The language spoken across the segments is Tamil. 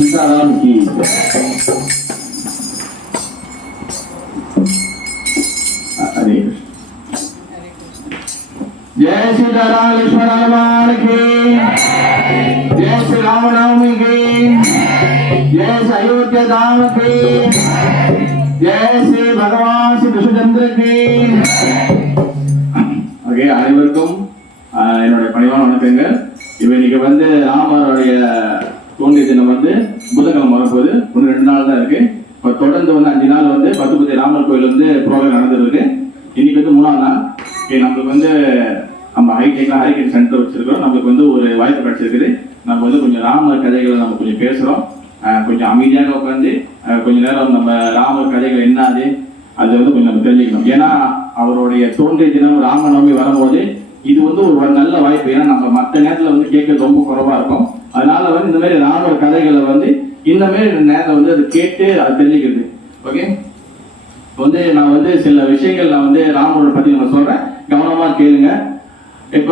सीताराम की जय सीताराम लक्ष्मण हनुमान की जय श्री राम नवमी की जय श्री अयोध्या धाम की जय श्री भगवान श्री कृष्णचंद्र की ஓகே அனைவருக்கும் என்னுடைய பணிவான வணக்கங்கள். இப்போ இன்னைக்கு வந்து ராமருடைய தோன்றிய தினம் வந்து புதன்கிழமை வரப்போகுது. இன்னும் 2 நாள் தான் இருக்கு. இப்போ தொடர்ந்து வந்து 5 நாள் வந்து பத்துப்பதி ராமர் கோயில் வந்து ப்ரோக்ராம் நடந்துருக்கு. இன்னைக்கு வந்து 3ஆம் நாள். நம்மளுக்கு வந்து நம்ம ஹைடெக் சென்டர் வச்சிருக்கிறோம். நம்மளுக்கு வந்து ஒரு வாய்ப்பு கிடைச்சிருக்குது. நம்ம வந்து கொஞ்சம் ராமர் கதைகளை நம்ம கொஞ்சம் பேசுகிறோம். கொஞ்சம் அமைதியாக உட்காந்து கொஞ்ச நேரம் நம்ம ராமர் கதைகள் என்னது அது வந்து கொஞ்சம் நம்ம தெரிஞ்சுக்கணும். ஏன்னா அவருடைய தோன்றிய தினம் ராமநவமி வரும்போது இது வந்து ஒரு நல்ல வாய்ப்பு. ஏன்னா நம்ம மற்ற நேரத்தில் வந்து கேட்கறது ரொம்ப குறைவா இருக்கும். அதனால வந்து இந்த மாதிரி ராமர் கதைகளை வந்து இந்த மாதிரி நேரத்தில் வந்து அதை கேட்டு அது தெரிஞ்சுக்கிறது. ஓகே, வந்து நான் வந்து சில விஷயங்கள் நான் வந்து ராமரோட பத்தி நம்ம சொல்றேன், கவனமா கேளுங்க. இப்ப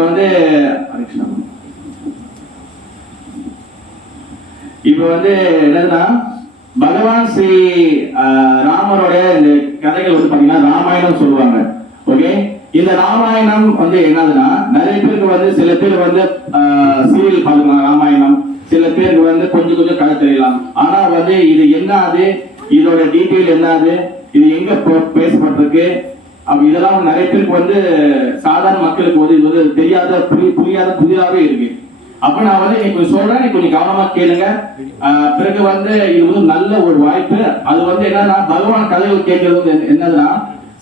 வந்து என்னதுன்னா பகவான் ஸ்ரீ ராமருடைய இந்த கதைகள் வந்து பாத்தீங்கன்னா ராமாயணம் சொல்லுவாங்க. ஓகே, இந்த ராமாயணம் வந்து என்னதுன்னா நிறைய பேருக்கு வந்து சில பேர் வந்து சீரியல் பார்க்கலாம் ராமாயணம், சில பேருக்கு வந்து கொஞ்சம் கொஞ்சம் கதை தெரியலாம். ஆனா வந்து இது என்னது, இதோட டீட்டெயில் என்னது, இது எங்க பேசப்பட்டிருக்கு, இதெல்லாம் நிறைய பேருக்கு வந்து சாதாரண மக்களுக்கு வந்து இது வந்து தெரியாத புரியாத புதிதாவே இருக்கு. அப்ப நான் வந்து இன்னைக்கு சொல்றேன், நீ கொஞ்சம் கவனமா கேளுங்க. பிறகு வந்து இது வந்து நல்ல ஒரு வாய்ப்பு. அது வந்து என்னன்னா பகவான் கதைகள் கேட்கறது வந்து என்னதுன்னா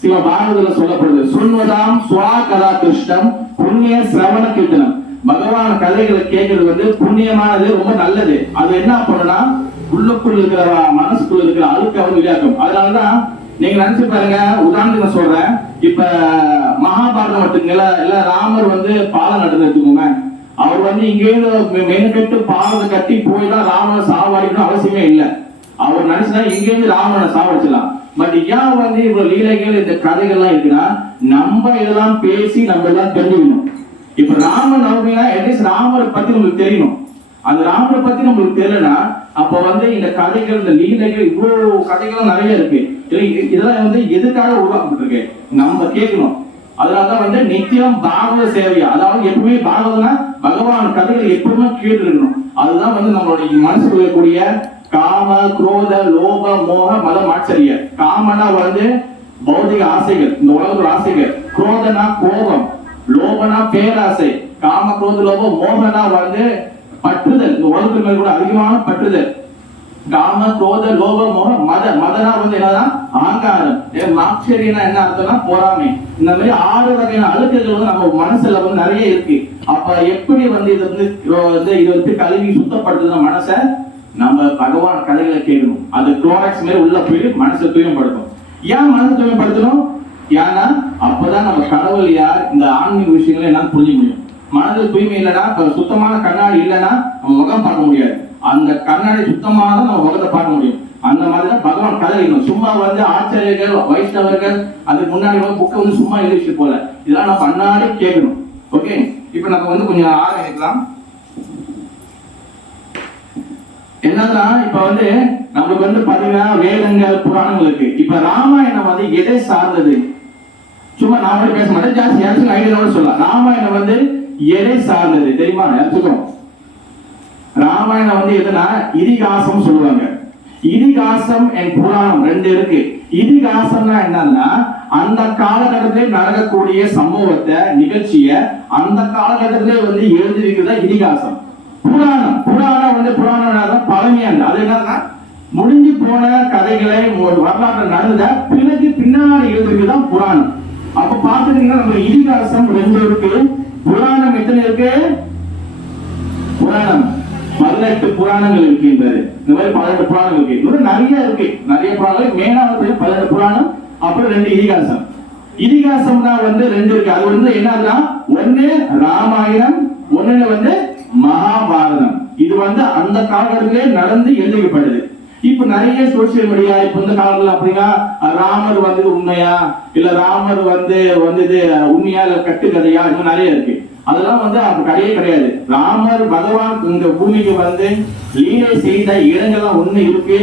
சிவபாரதத்துல சொல்லப்படுது, சுன்வதாம் ஸ்வா கதா கிருஷ்ணம் புண்ணிய சிரவண கீர்த்தனம். பகவான் கதைகளை கேட்கறது வந்து புண்ணியமானது, ரொம்ப நல்லது. அது என்ன பண்ணுனா உள்ளுக்குள்ள இருக்கிற மனசுக்குள்ள இருக்கிற அழுக்க வந்து விளையாக்கும். அதனாலதான் நீங்க நினைச்சு பாருங்க, உதாரணத்துக்கு சொல்றேன், இப்ப மகாபாரதம் எடுத்துக்கல, இல்ல ராமர் வந்து பாலம் நடந்து எடுத்துக்கோங்க. அவர் வந்து இங்கேருந்து மெனக்கெட்டு பாலத்தை கட்டி போய் தான் ராமனை சாவடிக்கணும் அவசியமே இல்லை. அவர் நினைச்சுனா இங்கேருந்து ராமனை சாவடிச்சலாம். பட் ஏன் வந்து இவ்வளவு லீலைகள் இந்த கதைகள்லாம் இருக்குன்னா நம்ம இதெல்லாம் பேசி நம்ம எல்லாம் தெரிஞ்சுக்கணும். இப்ப ராம நவமினா அட்லீஸ்ட் ராமரை பத்தி நம்மளுக்கு தெரியணும். அந்த ராமரை பத்தி நம்மளுக்கு தெரியலன்னா அப்ப வந்து இந்த கதைகள் இந்த லீலைகள் இவ்வளவு கதைகள் நிறைய இருக்கு. இதெல்லாம் வந்து எதுக்காக உருவாக்கப்பட்டிருக்கு நம்ம கேட்கணும். அதனாலதான் வந்து நித்தியம் பாகவத சேவையா, அதாவது எப்பவுமே பாகவதனா பகவான் கதைகளை எப்பவுமே கேட்டு இருக்கணும். அதுதான் வந்து நம்மளுடைய மனசுல இருக்கக்கூடிய காம குரோத லோப மோக மதம் ஆச்சரிய. காமனா வந்து பௌதிக ஆசைகள், இந்த உலகத்தோட ஆசைகள். குரோதனா கோபம், லோபனா பேராசை, காம குரோத லோபம், மோகனா வந்து பற்றுதல், இந்த உலகத்துக்கு மேல கூட அதிகமான பற்றுதல். காம குரோத லோப மோக மதனா வந்து என்னதான் ஆங்காரம். ஆச்சரியனா என்ன அர்த்தம்னா பொறாமை. இந்த மாதிரி 6 வகையான அழுக்குகள் வந்து நம்ம மனசுல வந்து நிறைய இருக்கு. அப்ப எப்படி வந்து இது வந்து கழுவி சுத்தப்படுத்துற மனசை நம்ம பகவான் கதைகளை கேட்கணும். அது குளோராக்ஸ் மாதிரி உள்ள போய் மனசை தூய்மைப்படுத்தும். ஏன் மனசை தூய்மைப்படுத்தணும்? ஏன்னா அப்பதான் நம்ம கடவுள் யார், இந்த ஆன்மீக விஷயங்களை என்னன்னு புரிஞ்சுக்க முடியும். மனது தூய்மை இல்லைன்னா, சுத்தமான கண்ணாடி இல்லைன்னா நம்ம முகம் பார்க்க முடியாது. அந்த கண்ணாடி சுத்தமாக தான் நம்ம முகத்தை பார்க்க முடியும். அந்த மாதிரிதான் பகவான் கதை எழுதணும். சும்மா வந்து ஆச்சாரியர்கள் வைஷ்ணவர்கள் அதுக்கு முன்னாடி வந்து புக்கை வந்து சும்மா எழுதிச்சு போல, இதெல்லாம் நம்ம கண்ணாடி கேட்கணும். ஓகே, இப்ப நம்ம வந்து கொஞ்சம் ஆரம்பிக்கலாம். என்னதான் இப்ப வந்து நம்மளுக்கு வந்து பாத்தீங்கன்னா வேதங்கள் புராணங்கள் இருக்கு. இப்ப ராமாயணம் வந்து எதை சார்ந்தது? சும்மா நான் மட்டும் பேச மாட்டேன், ஜாஸ்தி யாருக்கும் ஐடியாவோட சொல்லலாம். ராமாயணம் வந்து எதை சார்ந்தது தெரியுமா? யாருக்கும் ராமாயணம் வந்து எதுனா இதிகாசம் சொல்லுவாங்க. இதிகாசம் அண்ட் புராணம் 2 இருக்கு. இதிகாசம்னா என்னன்னா அந்த காலகட்டத்திலே நடக்கக்கூடிய சம்பவத்தை நிகழ்ச்சிய அந்த காலகட்டத்திலே வந்து எழுதி வைக்கிறதா இதிகாசம். புராணம் வந்து புராணம் பழமையானது. அது என்னன்னா முடிஞ்சு போன கதைகளை வரலாற்று நடந்த பின்னாடி எழுதிருக்குதான் புராணம். அப்ப பாத்துட்டீங்கன்னா நம்ம இதிகாசம் 2 இருக்கு, புராணம் எத்தனை இருக்கு? புராணம் 18 புராணங்கள் இருக்கின்றது. இந்த மாதிரி 18 புராணங்கள் இருக்கு. இன்னும் நிறைய இருக்கு, நிறைய புராணங்கள். மெயினா 18 புராணம், அப்புறம் 2 இதிகாசம். இதிகாசம் தான் வந்து 2 இருக்கு. அது வந்து என்னதுன்னா ஒண்ணு ராமாயணம், ஒண்ணுல வந்து மகாபாரதம். இது வந்து அந்த காலகட்டத்திலே நடந்து எழுதிக்கப்பட்டது. இப்ப நிறைய சோசியல் மீடியா இப்ப இந்த காலத்துல அப்படின்னா ராமர் வந்தது உண்மையா இல்ல ராமர் வந்தது உண்மையா இல்ல கட்டுக்கதையா இன்னும் நிறைய இருக்கு. அதெல்லாம் அப்ப கிடையவே கிடையாது. ராமர் பகவான் இந்த பூமிக்கு லீலை செய்த இடங்கள்லாம் ஒண்ணு இருக்கு,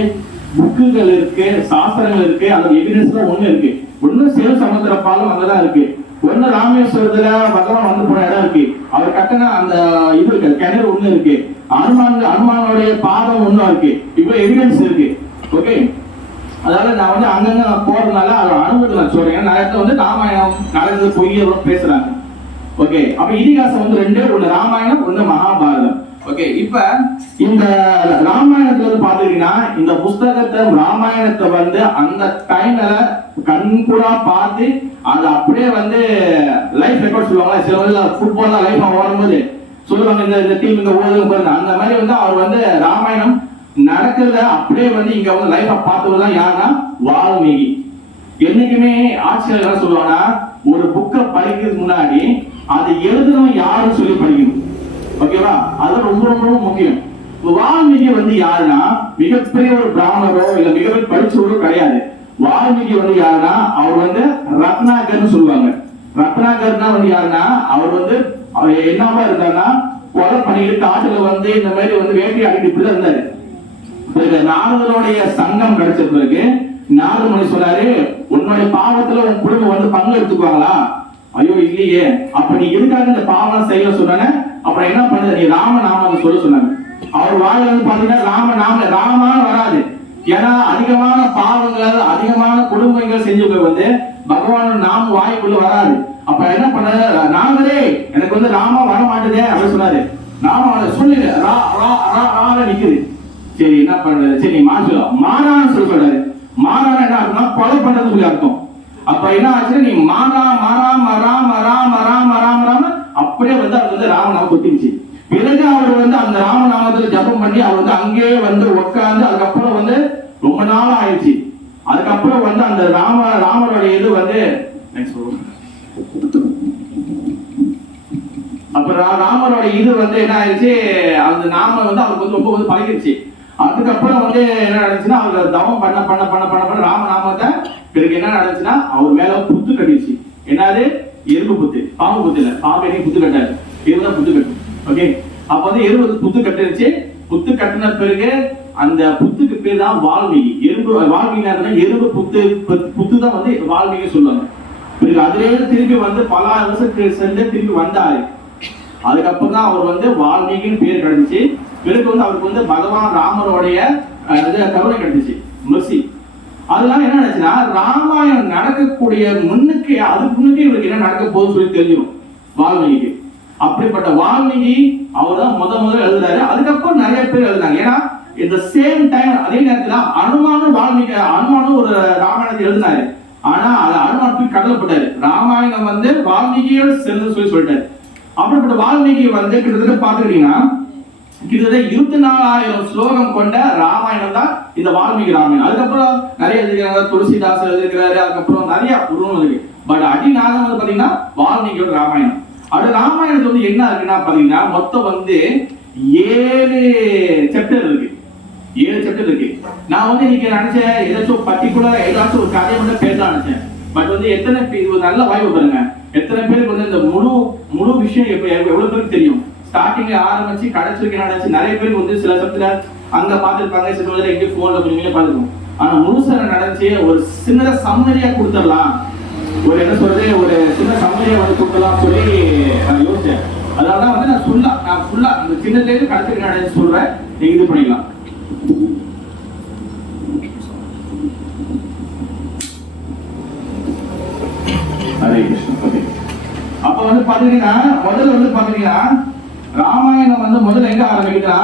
புக்குகள் இருக்கு, சாஸ்திரங்கள் இருக்கு, அதோட எவிடன்ஸ் தான் ஒண்ணு இருக்கு. ஒண்ணு சேவ சமுத்திர பாலம் அங்கதான் இருக்கு, ஒண்ணு ராமேஸ்வரத்துல பகவான் போன இடம் இருக்கு, அவர் கட்டின அந்த இது இருக்கு கிணறு ஒண்ணு இருக்கு, அனுமானுடைய பாதம் ஒண்ணும் இருக்கு. இப்ப எவிடன்ஸ் இருக்கு. ஓகே, அதாவது நான் அங்கங்க நான் போறதுனால அதோட அனுபவத்தை நான் சொல்றேன். நிறைய இடத்துல ராமாயணம் நடந்தது பொய்ய பேசுறாங்க. ஓகே, அப்ப இதிகாசம் ரெண்டு, ஒண்ணு ராமாயணம் ஒண்ணு மகாபாரதம். ஓகே, இப்ப இந்த ராமாயணத்துல பாத்தீங்கன்னா இந்த புஸ்தகத்தை ராமாயணத்தை அந்த டைம்ல கண்கூடா பார்த்து அது அப்படியே லைஃப் ரெக்கார்ட் சொல்லுவாங்க. சில ஃபுட்பால் லைஃப் ஓடும்போது சொல்லுவாங்க இந்த டீம் இந்த ஓடுது அந்த மாதிரி அவர் ராமாயணம் நடக்கிறத அப்படியே இங்க லைஃபா பார்த்ததுதான் யாருன்னா வால்மீகி. என்னைக்குமே ஆட்சியாளர் சொல்லுவாங்கன்னா ஒரு புக்கை படிக்கிறதுக்கு முன்னாடி அது எழுதணும் யாருன்னு சொல்லி படிக்கணும். ஓகேவா, அது ரொம்ப ரொம்ப முக்கியம். வால்மீகி யாருன்னா மிகப்பெரிய ஒரு பிராமணரோ இல்ல மிகப்பெரிய படிச்சவரோ கிடையாது. வால்மீகி யாருன்னா அவர் ரத்னாகர்னு சொல்லுவாங்க. ரத்னாகர்னா யாருன்னா அவர் என்னவா இருந்தாருன்னா கொலை பண்ணிட்டு காட்டுல இந்த மாதிரி வேட்டையாடிட்டு இப்படிதான் இருந்தாரு. நாரதனுடைய சங்கம் கிடைச்ச பிறகு நாரதமணி சொல்றாரு, உன்னுடைய பாவத்துல உன் குடும்பம் பங்கு எடுத்துக்குவாங்களா? ஐயோ இல்லையே, அப்ப நீ எதுக்காக இந்த பாவம் செய்ய சொன்ன? அப்புறம் என்ன பண்ணுது, நீ ராமநாம சொல்ல சொன்னாங்க. அவர் வாயில பாத்தீங்கன்னா ராமா வராது. ஏன்னா அதிகமான பாவங்கள் அதிகமான குடும்பங்கள் செஞ்சவங்க பகவான் நாம வாய்க்குள்ள வராது. அப்ப என்ன பண்ண, நாங்களே எனக்கு ராமா வர மாட்டேதே அப்படின்னு சொன்னாரு. நாம சொல்லு நிக்குது. சரி என்ன பண்றது, சரி மாறான்னு சொல்றாரு. மாறான என்ன அர்த்தம்னா கொலை பண்றது சொல்லி அர்த்தம். அப்ப என்ன ஆச்சு, நீ மாறா ராம ராம ராம ராம அப்படியே ராமநாமம் கொத்திருச்சு. பிறகு அவர் அந்த ராமநாமத்துல ஜபம் பண்ணி அவர் அங்கேயே உட்கார்ந்து அதுக்கப்புறம் ரொம்ப நாள் ஆயிடுச்சு. அதுக்கப்புறம் அந்த ராமருடைய இது அப்புறம் ராமரோட இது என்ன ஆயிடுச்சு, அந்த நாம அவருக்கு ரொம்ப பழகிடுச்சு. அதுக்கப்புறம் என்ன நடந்துச்சுன்னா அவர் தவம் பண்ண பண்ண பண்ண பண்ண பண்ண ராமநாமத்தை பிறகு என்ன நடந்துச்சுன்னா அவர் மேல புத்து கட்டிடுச்சு. என்னது, எறும்பு புத்து, பாம்பு புத்து இல்ல, பாம்பு என்ன புத்து கட்டாரு, இதுதான் புத்து கட்டு. ஓகே, அப்ப எறும்பு புத்து கட்டிருச்சு. புத்து கட்டின பிறகு அந்த புத்துக்கு பேர் தான் வால்மீகி. வால்மீகி எறும்பு புத்து தான் வால்மீகி சொல்லுவாங்க. பிறகு அதுலேயே திருப்பி பல வருஷத்துக்கு சென்று திருப்பி வந்தாரு. அதுக்கப்புறம் தான் அவர் வால்மீகின்னு பேர் கிடைச்சிச்சு. பிறகு அவருக்கு பகவான் ராமருடைய கருணை கிடைச்சிச்சு, மெர்சி. அதனால என்ன நினைச்சுன்னா ராமாயணம் நடக்கக்கூடிய முன்னுக்கு அதுக்கு முன்னுக்கு இவருக்கு என்ன நடக்க போகுதுன்னு சொல்லி தெரிஞ்சிடும் வால்மீகிக்கு. அப்படிப்பட்ட வால்மீகி அவர் தான் முதல்ல எழுதுறாரு. அதுக்கப்புறம் நிறைய பேர் எழுதுறாங்க. ஏன்னா இந்த சேம் டைம் அதே நேரத்துல அனுமானும் ஒரு ராமாயணத்தை எழுதினாரு. ஆனா அது அனுமான் கடலப்பட்டாரு. ராமாயணம் வால்மீகியோட சேர்ந்து சொல்லிட்டாரு. அப்படிப்பட்ட வால்மீகி கிட்டத்தட்ட பாத்துக்கிட்டீங்கன்னா கிட்டத்தட்ட 24,000 ஸ்லோகம் கொண்ட ராமாயணம் தான் இந்த வால்மீகி ராமாயணம். அதுக்கப்புறம் நிறைய எழுதிக்கிறாங்க, துளசிதாசர் எழுதிக்கிறாரு, அதுக்கப்புறம் நிறைய உருவம் இருக்கு. பட் அடிநாதம் பாத்தீங்கன்னா வால்மீகியோட ராமாயணம். அது ராமாயணத்துல என்ன இருக்குன்னா பாத்தீங்கன்னா மொத்தம் 7 சாப்டர் இருக்கு. 7 சாப்டர் இருக்கு. நான் இன்னைக்கு நினைச்சேன் ஏதாச்சும் பர்டிகுலரா ஏதாச்சும் ஒரு கதையை மட்டும் பேசலாம் நினைச்சேன். பட் எத்தனை பேர் நல்ல வாய்ப்பு பாருங்க, எத்தனை பேருக்கு இந்த முழு விஷயம் எவ்வளவு பேருக்கு தெரியும். ஸ்டார்டிங்ல ஆரம்பிச்சு கடைசி நடந்துச்சு. நிறைய பேருக்கு சில சமயத்துல அங்க பாத்துருப்பாங்க, சில சமயத்துல எங்க போன்ல கொஞ்சம் பாத்துருக்கோம். ஆனா முழுசா நடந்துச்சு ஒரு சின்ன சம்மரியா கொடுத்துடலாம், ஒரு என்ன சொல்றது ஒரு சின்ன சம்மரியா கொடுத்துடலாம் சொல்லி நான் யோசிச்சேன். அதனாலதான் நான் ஃபுல்லா அந்த சின்னதுல இருந்து கடைசி நடந்துச்சு சொல்றேன், நீங்க இது பண்ணிக்கலாம். ஹரே கிருஷ்ணா. அப்ப பாத்தீங்கன்னா முதல்ல பாத்தீங்கன்னா ராமாயணம் முதல்ல எங்க ஆரம்பிக்குதுன்னா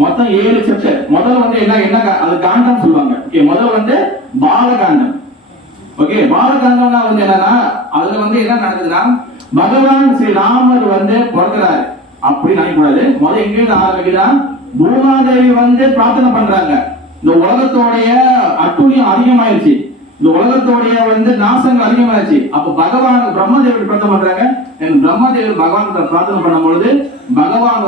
மொத்தம் 7 சாப்டர். முதல்ல என்ன அது காண்டம் சொல்லுவாங்க. ஓகே, முதல்ல பாலகாண்டம். ஓகே, பாலகாண்டம்னா என்னன்னா அதுல என்ன நடக்குதுன்னா பகவான் ஸ்ரீ ராமர் பிறக்கிறாரு அப்படின்னு நினைக்கூடாது. முதல்ல எங்க இருந்து ஆரம்பிக்குதுன்னா பூமாதேவி பிரார்த்தனை பண்றாங்க. இந்த உலகத்தோடைய அட்டுழியம் அதிகமாயிருச்சு, இந்த உலகத்தோடைய நாசங்கள் அதிகமாச்சு. அப்ப பகவான் பிரம்மதேவர் பிரார்த்தனை பண்றாங்க. பிரம்மதேவர் பகவான் பிரார்த்தனை பண்ணும் பொழுது பகவான்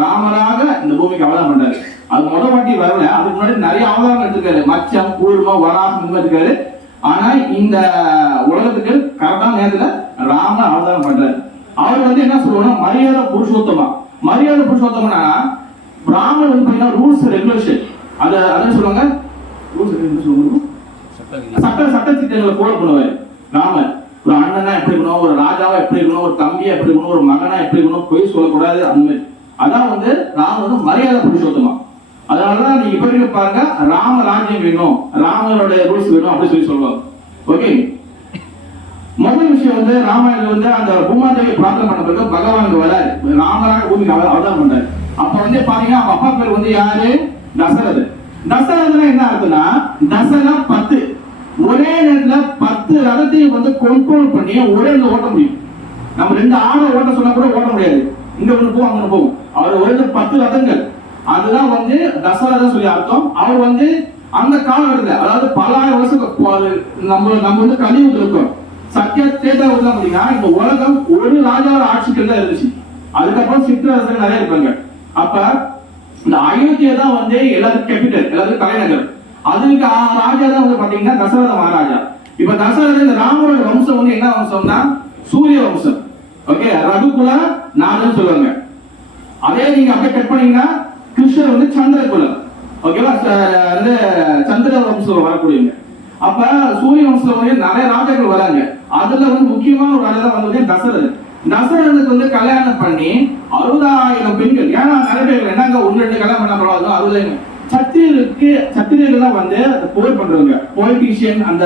ராமராக இந்த பூமிக்கு அவதாரம் பண்றாரு. அது முதல் வாட்டி வரல, அதுக்கு முன்னாடி நிறைய அவதாரம் எடுத்திருக்காரு. மச்சம், கூர்மம், வராகம் இருக்காரு. ஆனா இந்த உலகத்துக்கு கரெக்டான நேரத்துல ராம அவதாரம் பண்றாரு. அவர் வந்து என்ன சொல்லுவாங்கன்னா மரியாதை புருஷோத்தமா. மரியாதை புருஷோத்தம்னா ராமர் வந்து பாத்தீங்கன்னா ரூல்ஸ் ரெகுலேஷன், அதான் சொல்லுவாங்க சட்ட திட்டங்களை ஃபாலோ பண்ணுவாரு ராமர். ஒரு அண்ணனா எப்படி இருக்கணும், ஒரு ராஜாவா எப்படி இருக்கணும், ஒரு தம்பியா எப்படி இருக்கணும், ஒரு மகனா எப்படி இருக்கணும், பொய் சொல்லக்கூடாது, அந்த மாதிரி. அதான் வந்து ராமர் வந்து மரியாதை புருஷோத்தமா. அதனாலதான் நீங்க இப்ப இருக்க பாருங்க, ராம ராஜ்யம் வேணும், ராமனோட ரூல்ஸ் வேணும் அப்படின்னு சொல்லி சொல்லுவாங்க. ஓகே, முதல் விஷயம் வந்து ராமாயணம் வந்து அந்த பூமாதேவி பிரார்த்தனை பண்ண பிறகு பகவான் வராரு, ராமராக பூமிக்கு அவதாரம் பண்றாரு. அப்ப வந்து பாத்தீங்கன்னா அப்பா பேர் வந்து யாரு, தசரது. தசரதுனா என்ன அர்த்தம்னா தசரா 10, ஒரே நேரத்துல 10 ரதத்தையும் வந்து கண்ட்ரோல் பண்ணி ஒரே ஓட்ட முடியும். நம்ம 2 ஆளை ஓட்ட சொன்னா கூட ஓட்ட முடியாது, இங்க ஒண்ணு போகும் அங்க போகும். அவர் ஒரே 10 ரதங்கள், அதுதான் வந்து தசரதன் சொல்லி அர்த்தம். அவர் வந்து அந்த காலகட்டத்துல, அதாவது பல ஆயிரம் வருஷத்துக்கு நம்ம வந்து கலியுகத்துல இருக்கோம். சத்திய தேதாவுல பாத்தீங்கன்னா இந்த உலகம் ஒரு ராஜாவோட ஆட்சிக்கு தான் இருந்துச்சு. அதுக்கப்புறம் சிற்றரசர்கள் நிறைய இருப்பாங்க. அப்ப இந்த அயோத்தியா தான் வந்து எல்லாத்துக்கும் கேபிட்டல், எல்லாத்துக்கும் தலைநகர். அதுக்கு ராஜா தான் வந்து பாத்தீங்கன்னா தசரத மகாராஜா. இப்ப தசரத இந்த ராமரோட வம்சம் வந்து என்ன வம்சம்னா சூரிய வம்சம். ஓகே, ரகுகுல நாடுன்னு சொல்லுவாங்க. அதே நீங்க அப்படியே கட் பண்ணீங்கன்னா கிருஷ்ணர் வந்து சந்திரகுலம். ஓகேவா, வந்து சந்திர வம்சம் வரக்கூடியவங்க. அப்ப சூரிய வம்சம் வந்து நிறைய ராஜாக்கள் வராங்க. அதுல வந்து முக்கியமான ஒரு ராஜா தான் வந்து தசரதன். தசரனுக்கு வந்து கல்யாணம் பண்ணி 60,000 பெண்கள். ஏன்னா நிறைய பேர் என்னங்க 1-2 கல்யாணம் பண்ண பரவாது, 60,000 சத்திரியர்கள் தான் வந்து போர் பண்றவங்க, பொலிட்டீஷியன், அந்த